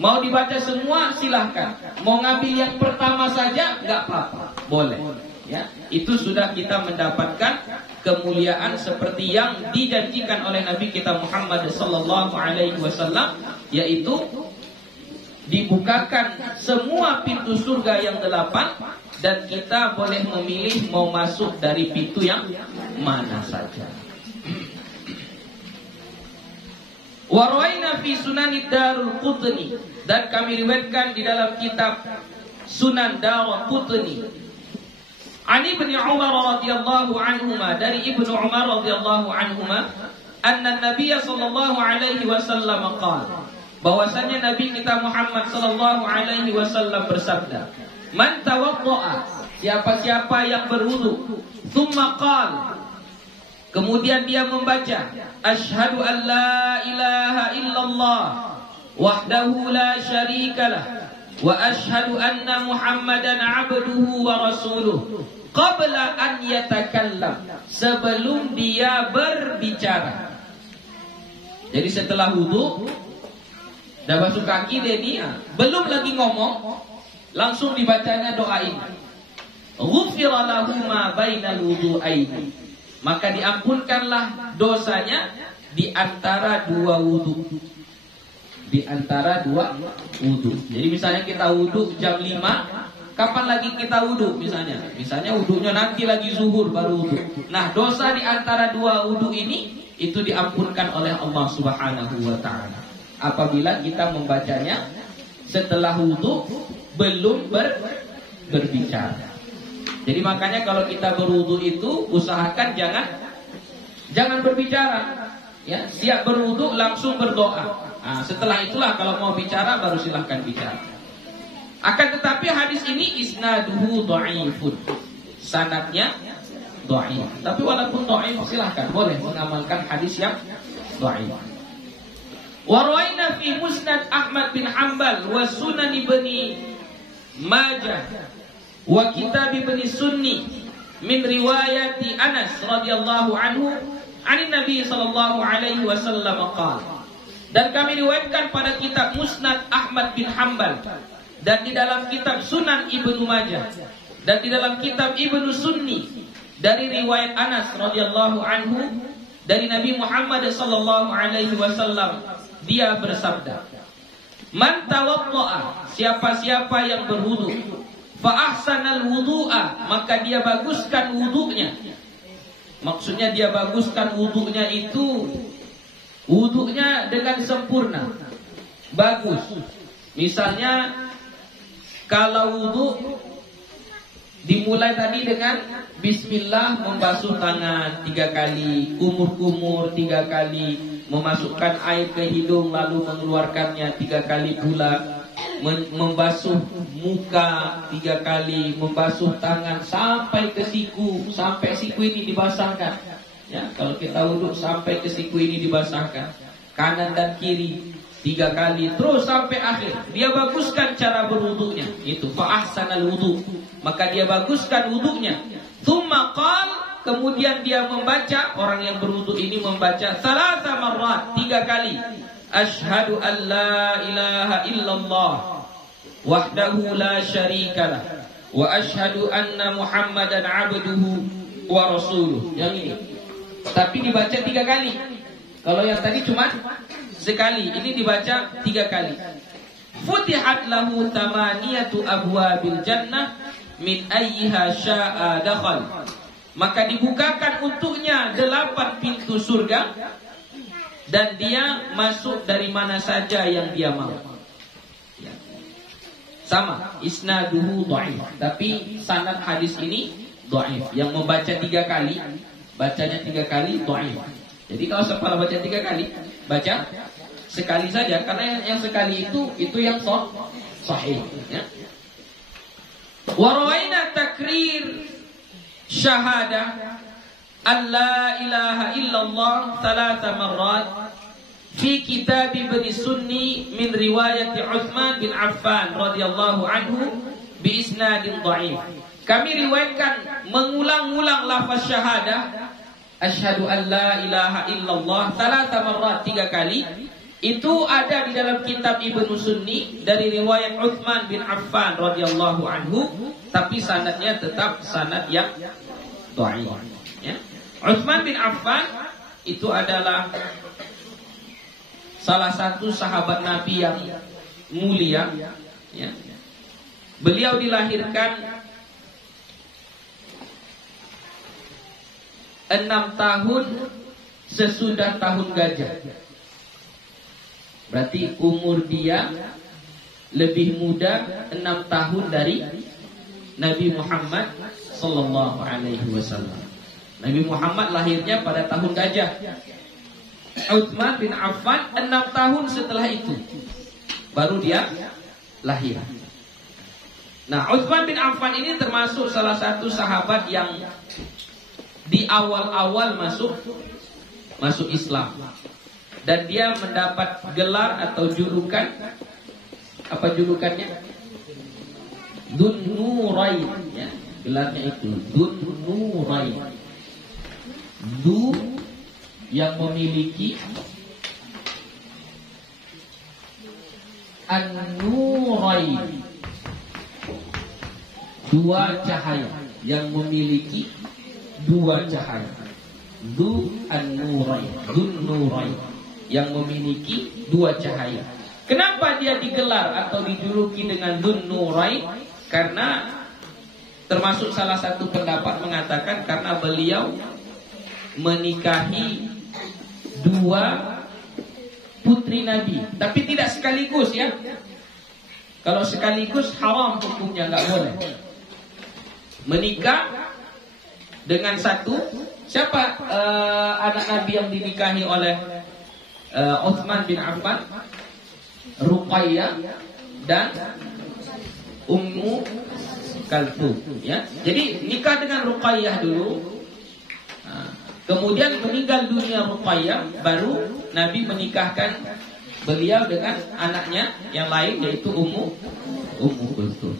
Mau dibaca semua silahkan. Mau ngambil yang pertama saja enggak apa-apa, boleh. Ya, itu sudah kita mendapatkan kemuliaan seperti yang dijanjikan oleh Nabi kita Muhammad sallallahu alaihi wasallam, yaitu dibukakan semua pintu surga yang 8 dan kita boleh memilih mau masuk dari pintu yang mana saja. Wa rawaina fi Sunanid Daraqutni, dan kami riwayatkan di dalam kitab Sunan Daraqutni, an Ibnu Umar radhiyallahu anhuma, dari Ibnu Umar radhiyallahu anhuma, anna Nabiy sallallahu alaihi wasallam qala, bahwasanya Nabi kita Muhammad sallallahu alaihi wasallam bersabda, man tawaddaa, siapa-siapa yang berwudu, thumma qala, kemudian dia membaca asyhadu an la ilaha illallah wahdahu la syarikalah wa asyhadu anna Muhammadan abduhu wa rasuluh, qabla an yatakallam, sebelum dia berbicara. Jadi setelah wudu, dah basuh kaki dia belum lagi ngomong, langsung dibacanya doa ini, ghufira lahu ma bainal wudu'aini, maka diampunkanlah dosanya di antara dua wudu. Di antara dua wudu. Jadi misalnya kita wudu jam 5, kapan lagi kita wudu misalnya? Misalnya wudunya nanti lagi zuhur baru wudu. Nah, dosa di antara dua wudu ini itu diampunkan oleh Allah Subhanahu wa taala apabila kita membacanya setelah wudu belum berbicara. Jadi makanya kalau kita berwudu itu usahakan jangan berbicara. Ya, siap berwudu langsung berdoa. Nah, setelah itulah kalau mau bicara baru silahkan bicara. Akan tetapi hadis ini isnaduhu dhaifun, sanadnya dhaif. Tapi walaupun dhaif silahkan boleh mengamalkan hadis yang dhaif. Wa rawaina fi Musnad Ahmad bin Hanbal wa Sunan Ibni Majah wa Kitab Ibni Sunni min riwayati Anas radhiyallahu anhu an Nabi sallallahu alaihi wasallam qala, dan kami riwayatkan pada kitab Musnad Ahmad bin Hanbal dan di dalam kitab Sunan Ibnu Majah dan di dalam kitab Ibnu Sunni dari riwayat Anas radhiyallahu anhu dari Nabi Muhammad sallallahu alaihi wasallam, dia bersabda, man tawaddaa, siapa-siapa yang berwudu, fa ahsanal wudu'a, maka dia baguskan wudunya. Maksudnya dia baguskan wudunya itu wudunya dengan sempurna, bagus. Misalnya kalau wudu dimulai tadi dengan bismillah, membasuh tangan 3 kali, kumur-kumur 3 kali, memasukkan air ke hidung lalu mengeluarkannya 3 kali pula, membasuh muka 3 kali, membasuh tangan sampai ke siku, sampai siku ini dibasahkan. Ya, kalau kita wudhu sampai ke siku ini dibasahkan, kanan dan kiri 3 kali terus sampai akhir. Dia baguskan cara berwudunya. Itu fa ahsanal wudu. Maka dia baguskan wudunya. Tsumma qala, kemudian dia membaca, orang yang berwudu ini membaca salasa marrat, 3 kali. Asyhadu an la ilaha illallah wahdahu la syarikalah wa asyhadu anna Muhammadan abduhu wa rasuluh. Yang ini. Tapi dibaca 3 kali. Kalau yang tadi cuma sekali, ini dibaca 3 kali. Futihat lahu tamaniyatu abwabil jannah min ayyiha sya'a dakhal. Maka dibukakan untuknya 8 pintu surga dan dia masuk dari mana saja yang dia mau. Ya. Sama, isnaduhu dhaif. Tapi sanad hadis ini dhaif. Yang membaca 3 kali, bacanya 3 kali dhaif. Jadi kalau sepalah baca 3 kali, baca sekali saja, karena yang sekali itu yang sahih. Ya. Warawaina takrir syahadah an la ilaha illallah 3 marrat fi kitab Ibn Sunni min riwayat Utsman bin Affan radhiyallahu anhu bi isnadin dhaif. Kami riwayatkan mengulang-ulang lafaz syahadah asyhadu an la ilaha illallah 3 marrat 3 kali. Itu ada di dalam kitab Ibnu Sunni dari riwayat Utsman bin Affan radhiyallahu anhu, tapi sanadnya tetap sanad yang dhaif. Ya. Utsman bin Affan itu adalah salah satu sahabat Nabi yang mulia. Ya. Beliau dilahirkan 6 tahun sesudah tahun gajah. Berarti umur dia lebih muda 6 tahun dari Nabi Muhammad sallallahu alaihi wasallam. Nabi Muhammad lahirnya pada tahun gajah. Utsman bin Affan 6 tahun setelah itu baru dia lahir. Nah, Utsman bin Affan ini termasuk salah satu sahabat yang di awal-awal masuk Islam. Dan dia mendapat gelar atau julukan. Apa julukannya? Dzun Nurain, ya, gelarnya itu Dzun Nurain. Dzu yang memiliki, An-Nurain 2 cahaya, yang memiliki 2 cahaya. Dzu An-Nurain, Dzun Nurain, yang memiliki 2 cahaya. Kenapa dia digelar atau dijuluki dengan Dzun Nurain? Karena termasuk salah satu pendapat mengatakan karena beliau menikahi 2 putri Nabi, tapi tidak sekaligus, ya. Kalau sekaligus haram hukumnya, nggak boleh. Menikah dengan satu, siapa anak Nabi yang dinikahi oleh Utsman bin Affan? Ruqayyah dan Ummu Kalthum, ya. Jadi nikah dengan Ruqayyah dulu. Kemudian meninggal dunia Ruqayyah, baru Nabi menikahkan beliau dengan anaknya yang lain, yaitu Ummu Kalthum.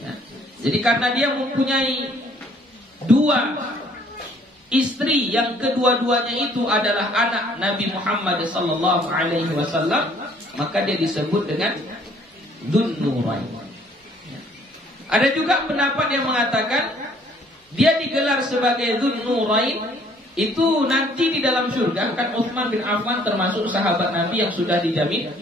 Ya. Jadi karena dia mempunyai 2 istri yang kedua-duanya itu adalah anak Nabi Muhammad sallallahu alaihi wasallam, maka dia disebut dengan Dzun Nurain. Ada juga pendapat yang mengatakan dia digelar sebagai Dzun Nurain itu nanti di dalam surga, kan Utsman bin Affan termasuk sahabat Nabi yang sudah dijamin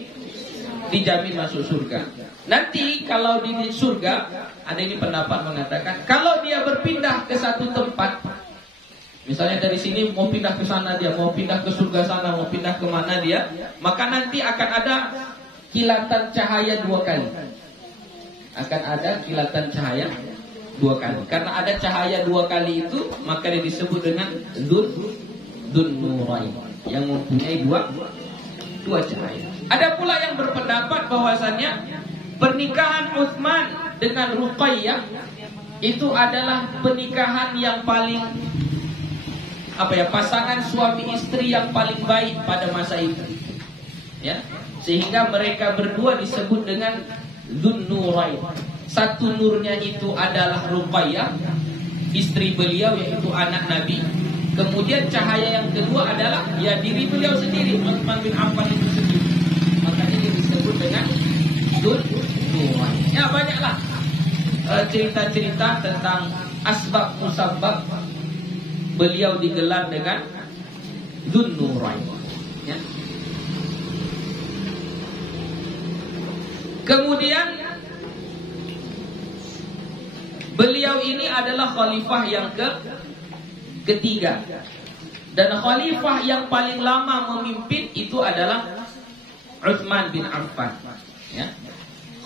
masuk surga. Nanti kalau di surga, ada ini pendapat mengatakan kalau dia berpindah ke satu tempat, misalnya dari sini mau pindah ke sana, dia mau pindah ke surga sana, mau pindah ke mana dia, maka nanti akan ada kilatan cahaya 2 kali. Akan ada kilatan cahaya 2 kali. Karena ada cahaya 2 kali itu, maka dia disebut dengan Dzun Nurain, yang mempunyai 2 cahaya. Ada pula yang berpendapat bahwasannya pernikahan Utsman dengan Ruqayyah itu adalah pernikahan yang paling pasangan suami istri yang paling baik pada masa itu. Ya. Sehingga mereka berdua disebut dengan Dzunnurain. Satu nurnya itu adalah Ruqayyah, istri beliau, yaitu anak Nabi. Kemudian cahaya yang kedua adalah ya diri beliau sendiri, Utsman bin Affan itu sendiri. Makanya dia disebut dengan Dzunnurain. Ya banyaklah cerita-cerita tentang asbab musabbab beliau digelar dengan Dzunnurain. Ya. Kemudian beliau ini adalah khalifah yang ketiga. Dan khalifah yang paling lama memimpin itu adalah Utsman bin Affan. Ya.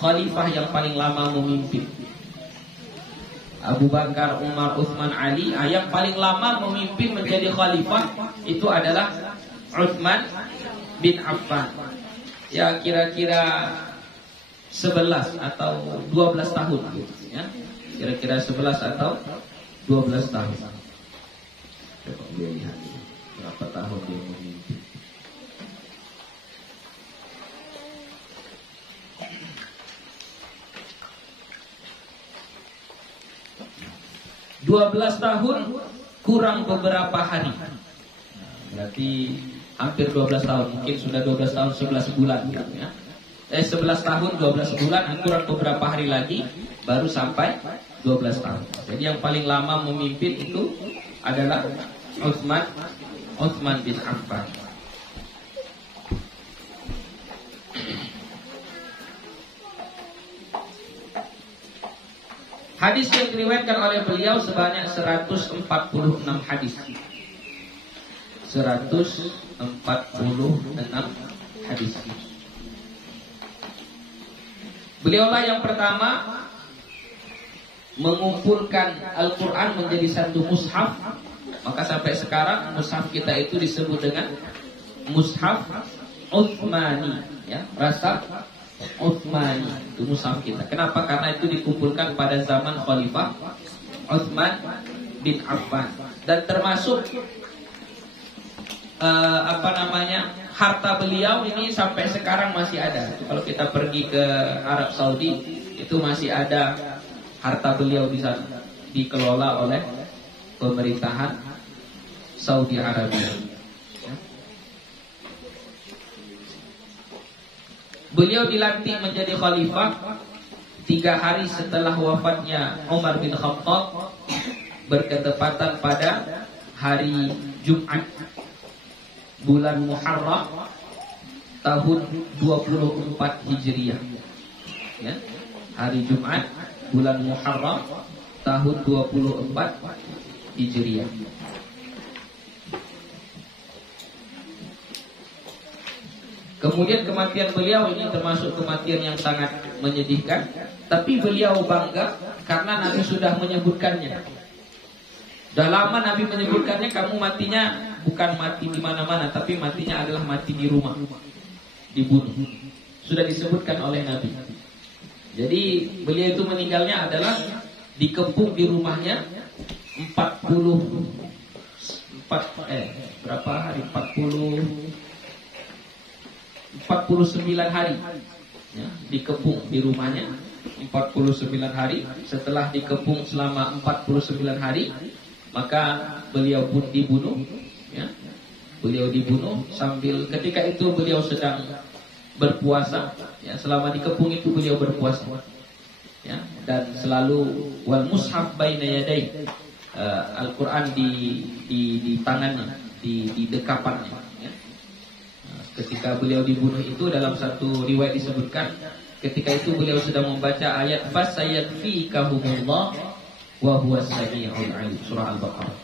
Khalifah yang paling lama memimpin. Abu Bakar, Umar, Utsman, Ali. Yang paling lama memimpin menjadi khalifah itu adalah Utsman bin Affan. Ya kira-kira 11 atau 12 tahun gitu, ya. Kira-kira 11 atau 12 tahun. Coba dia lihat berapa tahun dia memimpin. "12 tahun kurang beberapa hari." Berarti hampir 12 tahun. Mungkin sudah 12 tahun 11 bulan gitu, ya. 11 tahun 12 bulan, kurang beberapa hari lagi baru sampai 12 tahun. Jadi yang paling lama memimpin itu adalah Utsman bin Affan. Hadis yang diriwayatkan oleh beliau sebanyak 146 hadis. 146 hadis. Beliaulah yang pertama mengumpulkan Al-Quran menjadi satu mushaf. Maka sampai sekarang mushaf kita itu disebut dengan mushaf Utsmani, ya, mushaf Utsmani itu mushaf kita. Kenapa? Karena itu dikumpulkan pada zaman Khalifah Utsman bin Affan. Dan termasuk harta beliau ini sampai sekarang masih ada. Kalau kita pergi ke Arab Saudi, itu masih ada harta beliau di sana, dikelola oleh pemerintahan Saudi Arabia. Beliau dilantik menjadi khalifah 3 hari setelah wafatnya Umar bin Khattab, berketepatan pada hari Jumat bulan Muharram tahun 24 Hijriah. Ya. Hari Jumat bulan Muharram tahun 24 Hijriah. Kemudian kematian beliau ini termasuk kematian yang sangat menyedihkan, tapi beliau bangga karena Nabi sudah menyebutkannya. Sudah lama Nabi menyebutkannya, kamu matinya bukan mati di mana-mana, tapi matinya adalah mati di rumah, dibunuh. Sudah disebutkan oleh Nabi. Jadi beliau itu meninggalnya adalah dikepung di rumahnya 49 hari. Ya, dikepung di rumahnya 49 hari. Setelah dikepung selama 49 hari, maka beliau pun dibunuh. Ya. Beliau dibunuh sambil ketika itu beliau sedang berpuasa. Ya, selama dikepung itu beliau berpuasa. Ya, dan selalu wal mushaf baina yadai, Al-Quran di tangannya, di dekapannya. Ya. Ketika beliau dibunuh itu dalam satu riwayat disebutkan, ketika itu beliau sedang membaca ayat fasayakfikahumullah wa huwas samiul alim, surah Al-Baqarah.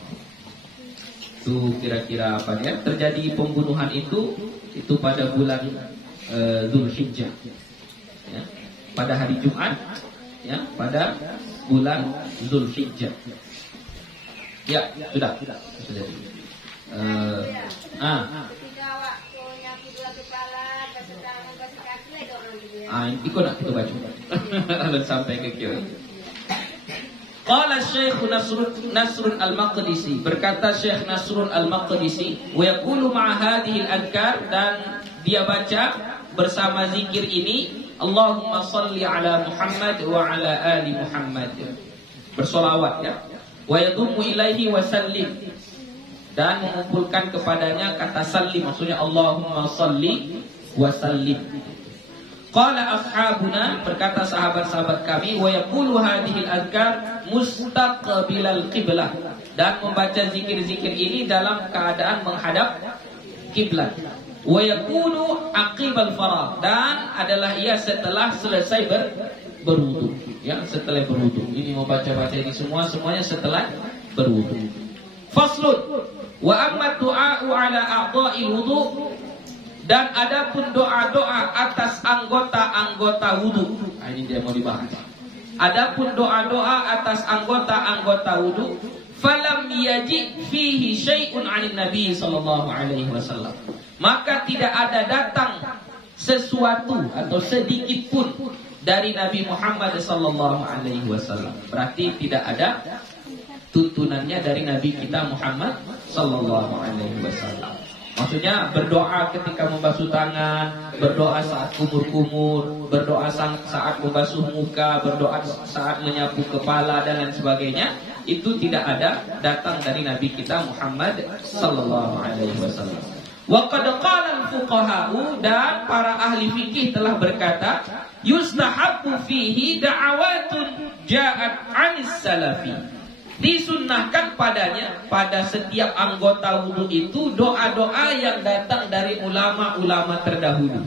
Itu kira-kira apa ya? Terjadi pembunuhan itu pada bulan Dzulhijjah. Ya, pada hari Jumat, ya, pada bulan Dzulhijjah. Ya, sudah. Ikut nak kita baca. Dan sampai ke kiai. Qala Syekh Nasrun Al-Maqdisi, berkata Syekh Nasrun Al-Maqdisi, wa yaqulu ma'a hadhihi al-adhkar, dan dia baca bersama zikir ini, Allahumma salli ala Muhammad wa ala ali Muhammad. Bersolawat ya. Wa yadummu ilaihi wa sallim. Dan mengumpulkan kepadanya kata sallim, maksudnya Allahumma salli wa sallim. Qala ashabuna, berkata sahabat-sahabat kami, wa yaqulu hadhil azkar mustaqbilal qiblah, dan membaca zikir-zikir ini dalam keadaan menghadap kiblat. Wa yakunu aqibal faragh, dan adalah ia setelah selesai berwudu, ya, setelah berwudu. Ini membaca-baca ini semuanya setelah berwudu. Faslun wa amma du'a'u ala a'dha'il wudu, dan adapun doa-doa atas anggota-anggota wudu. Nah, ini dia mau dibahas. Adapun doa-doa atas anggota-anggota wudu, falam yaji fihi syai'un 'anil nabi sallallahu alaihi wasallam. Maka tidak ada datang sesuatu atau sedikit pun dari Nabi Muhammad sallallahu alaihi wasallam. Berarti tidak ada tuntunannya dari Nabi kita Muhammad sallallahu alaihi wasallam. Maksudnya berdoa ketika membasuh tangan, berdoa saat kumur-kumur, berdoa saat membasuh muka, berdoa saat menyapu kepala dan lain sebagainya, itu tidak ada datang dari Nabi kita Muhammad sallallahu alaihi wasallam. Wa qad qala al-fuqaha'u, dan para ahli fikih telah berkata, yustahabbu fihi da'awatun ja'at 'anis salafi. Disunnahkan padanya, pada setiap anggota wudu itu, doa-doa yang datang dari ulama-ulama terdahulu.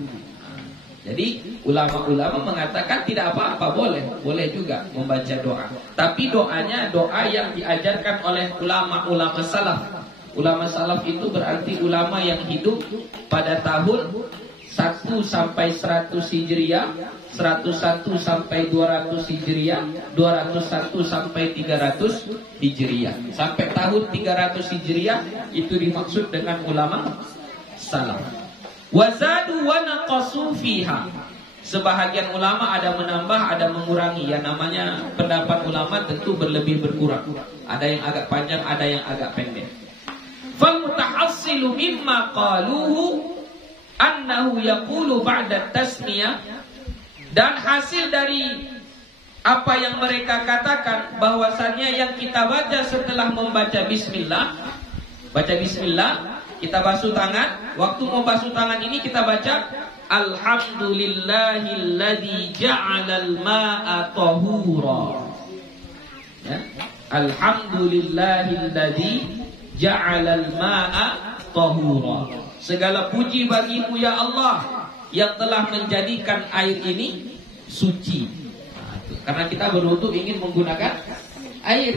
Jadi ulama-ulama mengatakan tidak apa-apa, boleh juga membaca doa. Tapi doanya doa yang diajarkan oleh ulama-ulama salaf. Ulama salaf itu berarti ulama yang hidup pada tahun 1 sampai 100 Hijriah, 101 sampai 200 Hijriah, 201 sampai 300 Hijriah. Sampai tahun 300 Hijriah itu dimaksud dengan ulama salaf. Wazadu wa naqasu fiha. Sebahagian ulama ada menambah, ada mengurangi. Yang namanya pendapat ulama tentu berlebih berkurang. Ada yang agak panjang, ada yang agak pendek. Fal mutahassilu mimma qaluhu annahu yaqulu ba'da tasmiyah, dan hasil dari apa yang mereka katakan bahwasannya yang kita baca setelah membaca bismillah, baca bismillah, kita basuh tangan. Waktu mau basuh tangan ini kita baca alhamdulillahilladzi ja'alal ma'a tahura, ya? Alhamdulillahilladzi ja'alal ma'a tahura. Segala puji bagimu ya Allah yang telah menjadikan air ini suci. Karena kita berwudu ingin menggunakan air.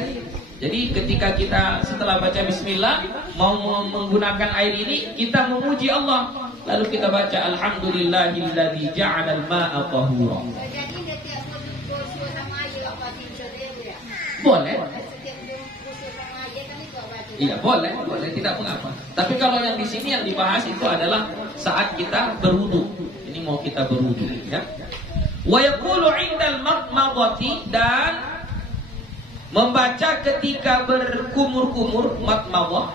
Jadi ketika kita setelah baca bismillah mau menggunakan air ini, kita memuji Allah. Lalu kita baca alhamdulillahilladzi ja'alal ma'a tahura. Boleh. Iya, boleh, tidak mengapa. Tapi kalau yang di sini yang dibahas itu adalah saat kita berwudu. Ini mau kita berwudu, ya. Wa yaqulu 'indal madmadati, dan membaca ketika berkumur-kumur, madmadah,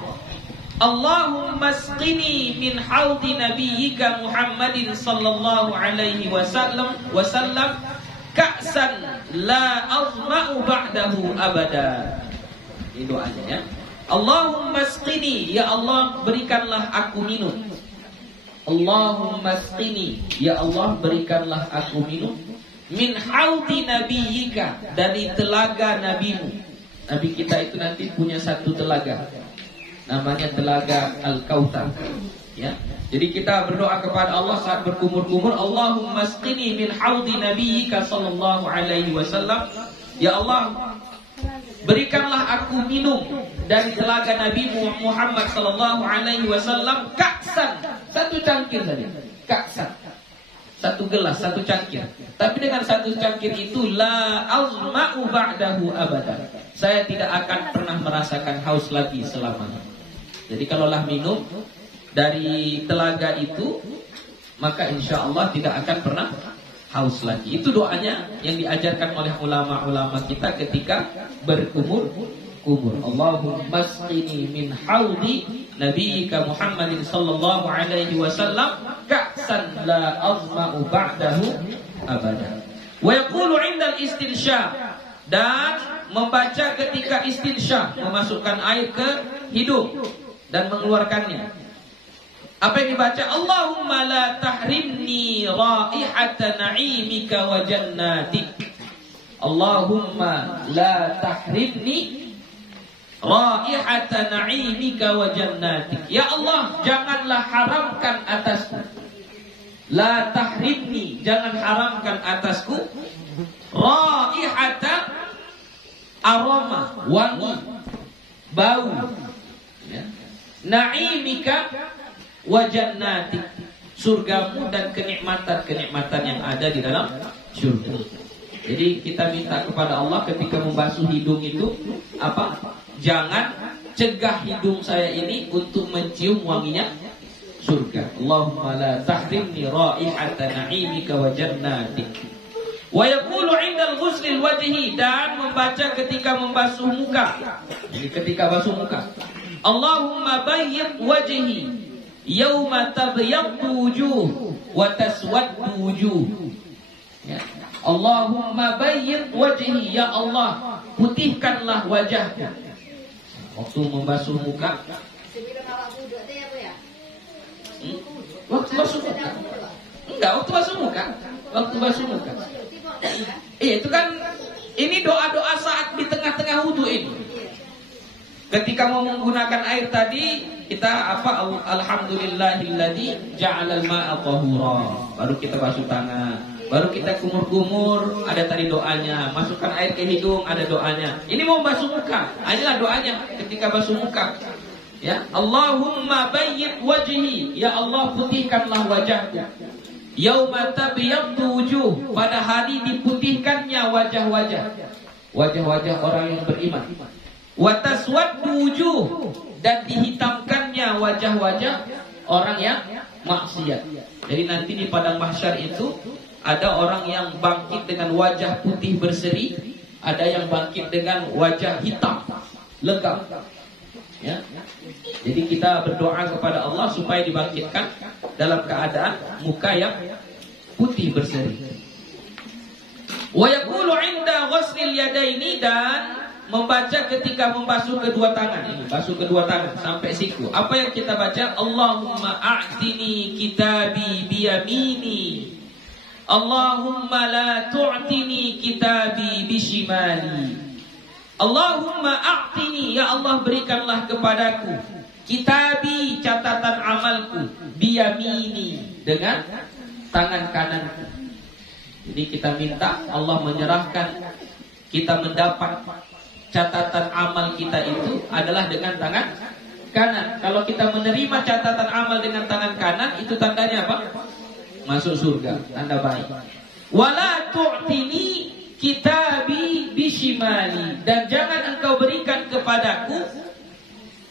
Allahumma asqini min haudi nabiyyika Muhammadin sallallahu alaihi wasallam ka'san la azma'u ba'dahu abada. Ini doanya, ya. Allahumma asqini, ya Allah berikanlah aku minum. Allahumma asqini, ya Allah berikanlah aku minum. Min haudi nabiyyika, dari telaga nabimu. Nabi kita itu nanti punya satu telaga, namanya telaga Al-Kautsar, ya. Jadi kita berdoa kepada Allah saat berkumur-kumur, Allahumma asqini min haudi nabiyyika sallallahu alaihi wasallam, ya Allah berikanlah aku minum dari telaga Nabi Muhammad sallallahu alaihi wasallam ka'san, satu cangkir saja. Ka'san, satu gelas, satu cangkir. Tapi dengan satu cangkir itu la azma'u ba'dahu abada, saya tidak akan pernah merasakan haus lagi selamanya. Jadi kalaulah minum dari telaga itu, maka insya Allah tidak akan pernah haus lagi. Itu doanya yang diajarkan oleh ulama-ulama kita ketika kubur. Allahumma asqini min haudi nabiyyika Muhammadin sallallahu alaihi wasallam ka'san la azma'u ba'dahu abada. Wa yaqulu 'inda al-istinsyaq, dan membaca ketika istinsyaq, memasukkan air ke hidung dan mengeluarkannya. Apa yang dibaca? Allahumma la tahrimni raihata na'imika wa jannatik. Allahumma la tahrimni raihata na'imika wa jannatik. Ya Allah, janganlah haramkan atasku. La tahrimni, jangan haramkan atasku. Raihata, aroma, wangi, bau, ya. Na'imika wa jannatik, surgamu dan kenikmatan-kenikmatan yang ada di dalam surga. Jadi kita minta kepada Allah ketika membasuh hidung itu apa? Jangan cegah hidung saya ini untuk mencium wanginya surga. Allahumma la tahrimni raihata na'imika wa jannatik. Wa yaqulu 'inda al-ghusl al-wajhi, dan membaca ketika membasuh muka. Jadi ketika basuh muka, Allahumma bayyid wajhi yauma tabyaddu wujuh wa taswaddu wujuh. Ya. Allahumma bayyid wajhi, ya Allah, putihkanlah wajahku. Waktu membasuh muka. Sebelum awak wuduk teh apa ya? Waktu basuh muka. Enggak, waktu basuh muka. Waktu basuh muka. Iya, itu kan ini doa-doa saat di tengah-tengah wudu ini. Ketika mau menggunakan air tadi, kita apa? Alhamdulillahilladzi ja'alal ma'a tahura. Baru kita basuh tangan. Baru kita kumur-kumur, ada tadi doanya. Masukkan air ke hidung, ada doanya. Ini mau basuh muka, inilah doanya ketika basuh muka. Ya, Allahumma bayyid wajhi, ya Allah, putihkanlah wajahku. Yauma tabyaddu wujuh, pada hari diputihkannya wajah-wajah. Wajah-wajah orang yang beriman. Wa taswaddu wujuh, dan dihitamkannya wajah-wajah orang yang maksiat. Jadi nanti di padang mahsyar itu ada orang yang bangkit dengan wajah putih berseri, ada yang bangkit dengan wajah hitam legam. Ya. Jadi kita berdoa kepada Allah supaya dibangkitkan dalam keadaan muka yang putih berseri. Wa yaqulu 'inda ghuslil yadaini, dan membaca ketika membasuh kedua tangan. Ini basuh kedua tangan sampai siku. Apa yang kita baca? Allahumma a'tini kitabi biyamini. Allahumma la tu'tini kitabi bishimali. Allahumma a'tini, ya Allah, berikanlah kepadaku kitabi, catatan amalku, biyamini, dengan tangan kananku. Jadi kita minta Allah menyerahkan kita mendapat catatan amal kita itu adalah dengan tangan kanan. Kalau kita menerima catatan amal dengan tangan kanan, itu tandanya apa? Masuk surga, tanda baik. Wala tu'tini kitabi bishimali, dan jangan engkau berikan kepadaku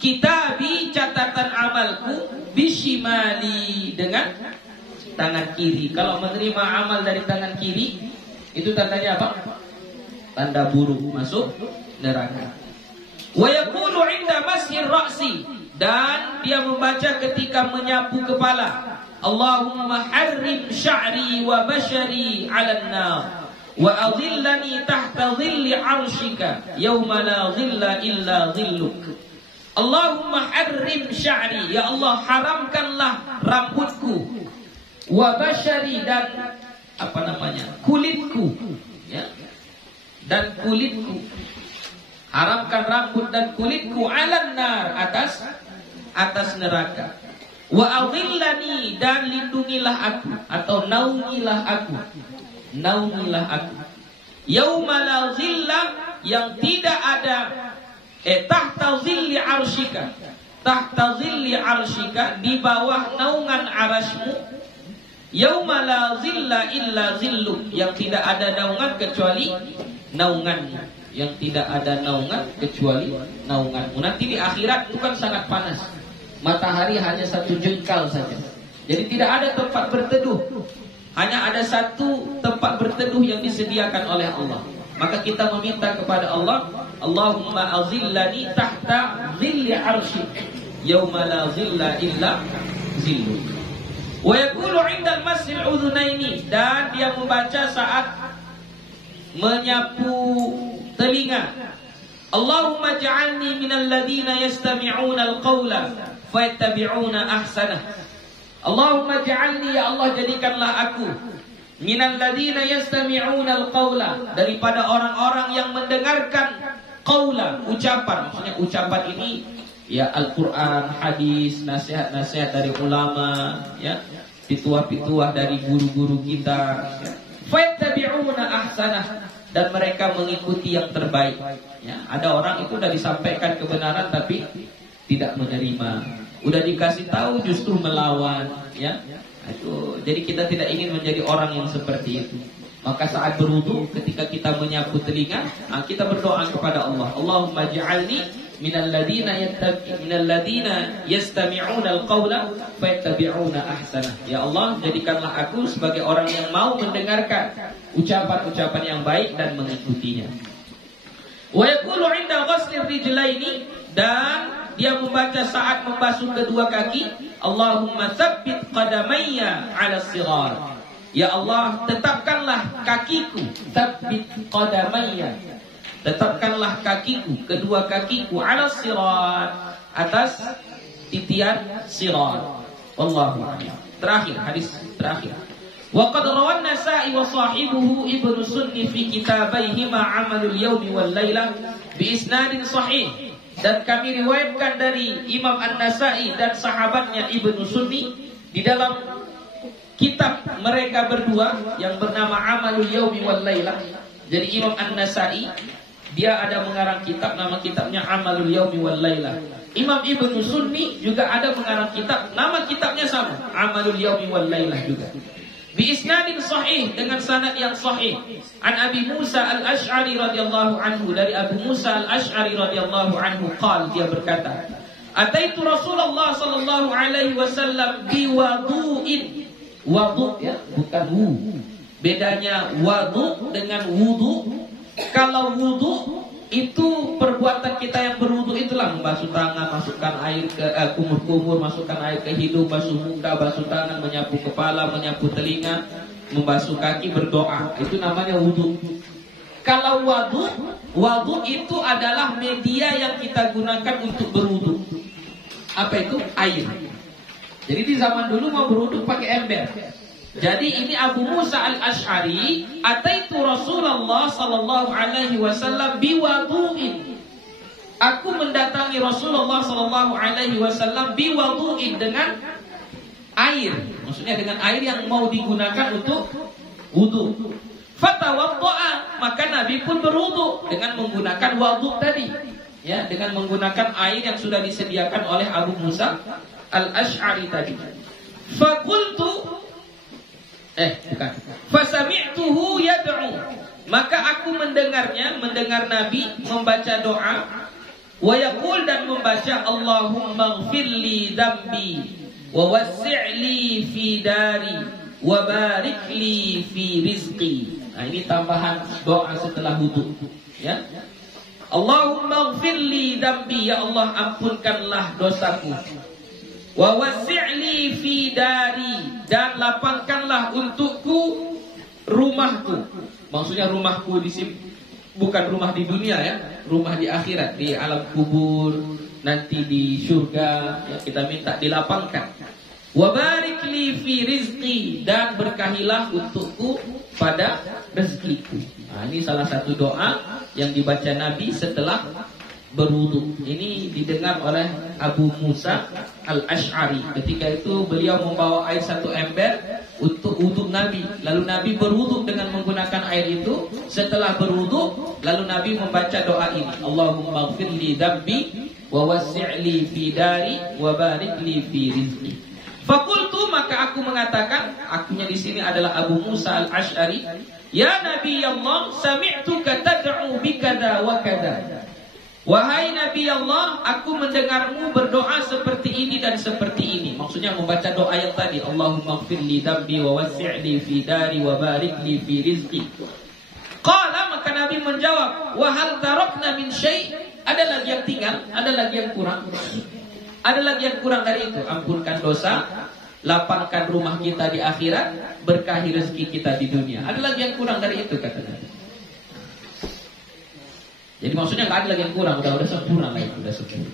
kitabi, catatan amalku, bishimali, dengan tangan kiri. Kalau menerima amal dari tangan kiri, itu tandanya apa? Tanda buruk, masuk neraka. Wa yaqulu 'inda mashir ra'si, dan dia membaca ketika menyapu kepala. Allahumma harrim sya'ri wa bashari 'alan nar wa adhillani tahta dhilli 'arshika yauma la dhilla illa dhilluk. Allahumma harrim sya'ri, ya Allah, haramkanlah rambutku, wa bashari, dan apa namanya? Kulitku, ya. Dan kulitku. Haramkan rambut dan kulitku 'alan nar, atas neraka. Wa adhillani, dan lindungilah aku atau naungilah aku. Naungilah aku. Yauma la dhilla, yang tidak ada tahta dhilli arsyika. Tahta dhilli arsyika, di bawah naungan arasmu. Yauma la dhilla illa dhilluk, yang tidak ada naungan kecuali naunganmu. Yang tidak ada naungan kecuali naunganmu. Nanti di akhirat itu kan sangat panas. Matahari hanya 1 jengkal saja. Jadi tidak ada tempat berteduh. Hanya ada satu tempat berteduh yang disediakan oleh Allah. maka kita meminta kepada Allah, Allahumma azillani tahta zilli arsyik yauma la zilla illa zillu. Wa yaqulu 'inda al-masjid udhunaini, dan dia membaca saat menyapu telinga, Allahumma ja'alni minal ladina yastami'una al-qawla fayattabi'una ahsanah. Allahumma ja'alni, ya Allah jadikanlah aku minal ladina yastami'una al-qawla, daripada orang-orang yang mendengarkan qawla, ucapan. Maksudnya ucapan ini ya Al-Quran, hadis, nasihat-nasihat dari ulama, ya, pituah-pituah dari guru-guru kita, ya. Fayattabi'una ahsanah, dan mereka mengikuti yang terbaik, ya. Ada orang itu udah disampaikan kebenaran tapi tidak menerima, udah dikasih tahu justru melawan, ya. Itu, jadi kita tidak ingin menjadi orang yang seperti itu. Maka saat berwudu, ketika kita menyapu telinga, kita berdoa kepada Allah, Allahumma ja'alni minal ladina yastami'una al-qawla fayattabi'una ahsanah. Ya Allah, jadikanlah aku sebagai orang yang mau mendengarkan ucapan-ucapan yang baik dan mengikutinya. Wa yaqulu 'inda ghusli rijlaini, dan dia membaca saat membasuh kedua kaki, Allahumma tsabbit qadamayya 'ala as-sighar. Ya Allah, tetapkanlah kakiku, tsabbit qadamayya, tetapkanlah kakiku, kedua kakiku, 'ala as-sirat, atas titian sirat. Wallahu a'lam. Terakhir, hadis terakhir. Wa qad rawan Nasa'i wa sahibuhu Ibnu Sunni fi kitabaihima 'Amalul Yaumi wal Laila bi isnadin sahih. Dan kami riwayatkan dari Imam An-Nasa'i dan sahabatnya Ibnu Sunni di dalam kitab mereka berdua yang bernama Amalul Yaumi wal Laila. Jadi Imam An-Nasa'i dia ada mengarang kitab, nama kitabnya Amalul Yaumi wal Laila. Imam Ibnu Sunni juga ada mengarang kitab, nama kitabnya sama, Amalul Yaumi wal Laila juga. Bi isnadin sahih, dengan sanad yang sahih. An Abi Musa al-Ash'ari radhiyallahu anhu, dari Abu Musa al-Ash'ari radhiyallahu anhu qala, dia berkata, Ataitu Rasulullah sallallahu alaihi wasallam bi wudu'in. Wudu, ya, bukan wu. Bedanya wudu dengan wudu. Kalau wudu itu perbuatan kita yang berwudu, itulah membasuh tangan, masukkan air ke kumur-kumur, masukkan air ke hidung, basuh muka, basuh tangan, menyapu kepala, menyapu telinga, membasuh kaki, berdoa. Itu namanya wudu. Kalau wudu itu adalah media yang kita gunakan untuk berwudu. Apa itu? Air. Jadi di zaman dulu mau berwudu pakai ember. Jadi ini Abu Musa al-Ash'ari, ataitu Rasulullah sallallahu alaihi wasallam biwudu'in. Aku mendatangi Rasulullah sallallahu alaihi wasallam biwudu'in, dengan air. Maksudnya dengan air yang mau digunakan untuk wudu. Fatawadda'a, maka Nabi pun berwudu dengan menggunakan wudu tadi. Ya, dengan menggunakan air yang sudah disediakan oleh Abu Musa al-Ash'ari tadi. Fakultu, fasami'tuhu yad'u, maka aku mendengarnya, mendengar Nabi membaca doa, wa yaqul, dan membaca Allahumma ighfirli dzambi wa wassi'li fi dari wa barik li fi rizqi. Nah, ini tambahan doa setelah wudu, ya. Allahumma ighfirli dzambi, ya Allah ampunkanlah dosaku. Wa wassi'li fi dari, dan lapangkanlah untukku rumahku. Maksudnya rumahku di sini bukan rumah di dunia, ya, rumah di akhirat, di alam kubur, nanti di surga, ya, kita minta dilapangkan. Wa barik li fi rizqi, dan berkahilah untukku pada rezekiku. Nah, ini salah satu doa yang dibaca Nabi setelah berwudu. Ini didengar oleh Abu Musa al-Ash'ari. Ketika itu beliau membawa air satu ember untuk wudu Nabi. Lalu Nabi berwudu dengan menggunakan air itu. Setelah berwudu, lalu Nabi membaca doa ini, Allahumma ighfirli dzambi wa wassi'li fi dari wa barik li fi rizqi. Fakultu, maka aku mengatakan, akunya di sini adalah Abu Musa al-Ash'ari, ya Nabi Allah, sami'tuka tad'u bikada wa kada. Wahai Nabi Allah, aku mendengarmu berdoa seperti ini dan seperti ini. Maksudnya membaca doa yang tadi, Allahumma ighfirli dzambi wa wassi'li fi dari wa barik li fi rizqi. Qala, maka Nabi menjawab, "Wa hal tarakna min syai'?" Ada lagi yang tinggal, ada lagi yang kurang. Ada lagi yang kurang dari itu. Ampunkan dosa, lapangkan rumah kita di akhirat, berkahi rezeki kita di dunia. Ada lagi yang kurang dari itu, kata Nabi. Jadi maksudnya nggak ada lagi yang kurang, udah sempurna lah itu, udah sempurna.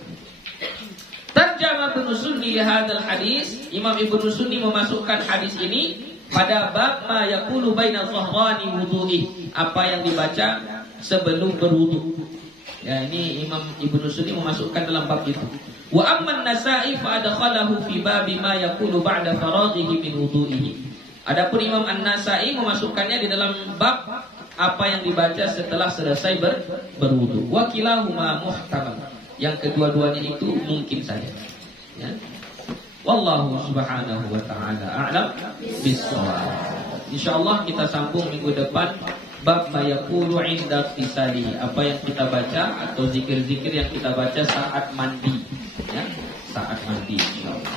Tarjama Ibnu Sunni hadal hadis, Imam Ibnu Sunni memasukkan hadis ini pada bab ma yaqulu baina dhahrani wudu'i, apa yang dibaca sebelum berwudu. Ya, ini Imam Ibnu Sunni memasukkan dalam bab itu. Wa amman Nasa'i fa adkhalahu fi babi ma yaqulu ba'da faraghihi min wudu'ihi. Adapun Imam An-Nasa'i memasukkannya di dalam bab apa yang dibaca setelah selesai berwudu. Wa kilahuma muhtamal. Yang kedua-duanya itu mungkin saja. Ya. Wallahu subhanahu wa ta'ala a'lam bis-shawab. Insyaallah kita sambung minggu depan bab ma yaqulu 'inda tisali, apa yang kita baca atau zikir-zikir yang kita baca saat mandi, ya, saat mandi insyaallah.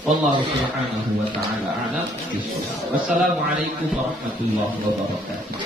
Wallahu subhanahu wa ta'ala a'lam bis-shawab. Wassalamualaikum warahmatullahi wabarakatuh.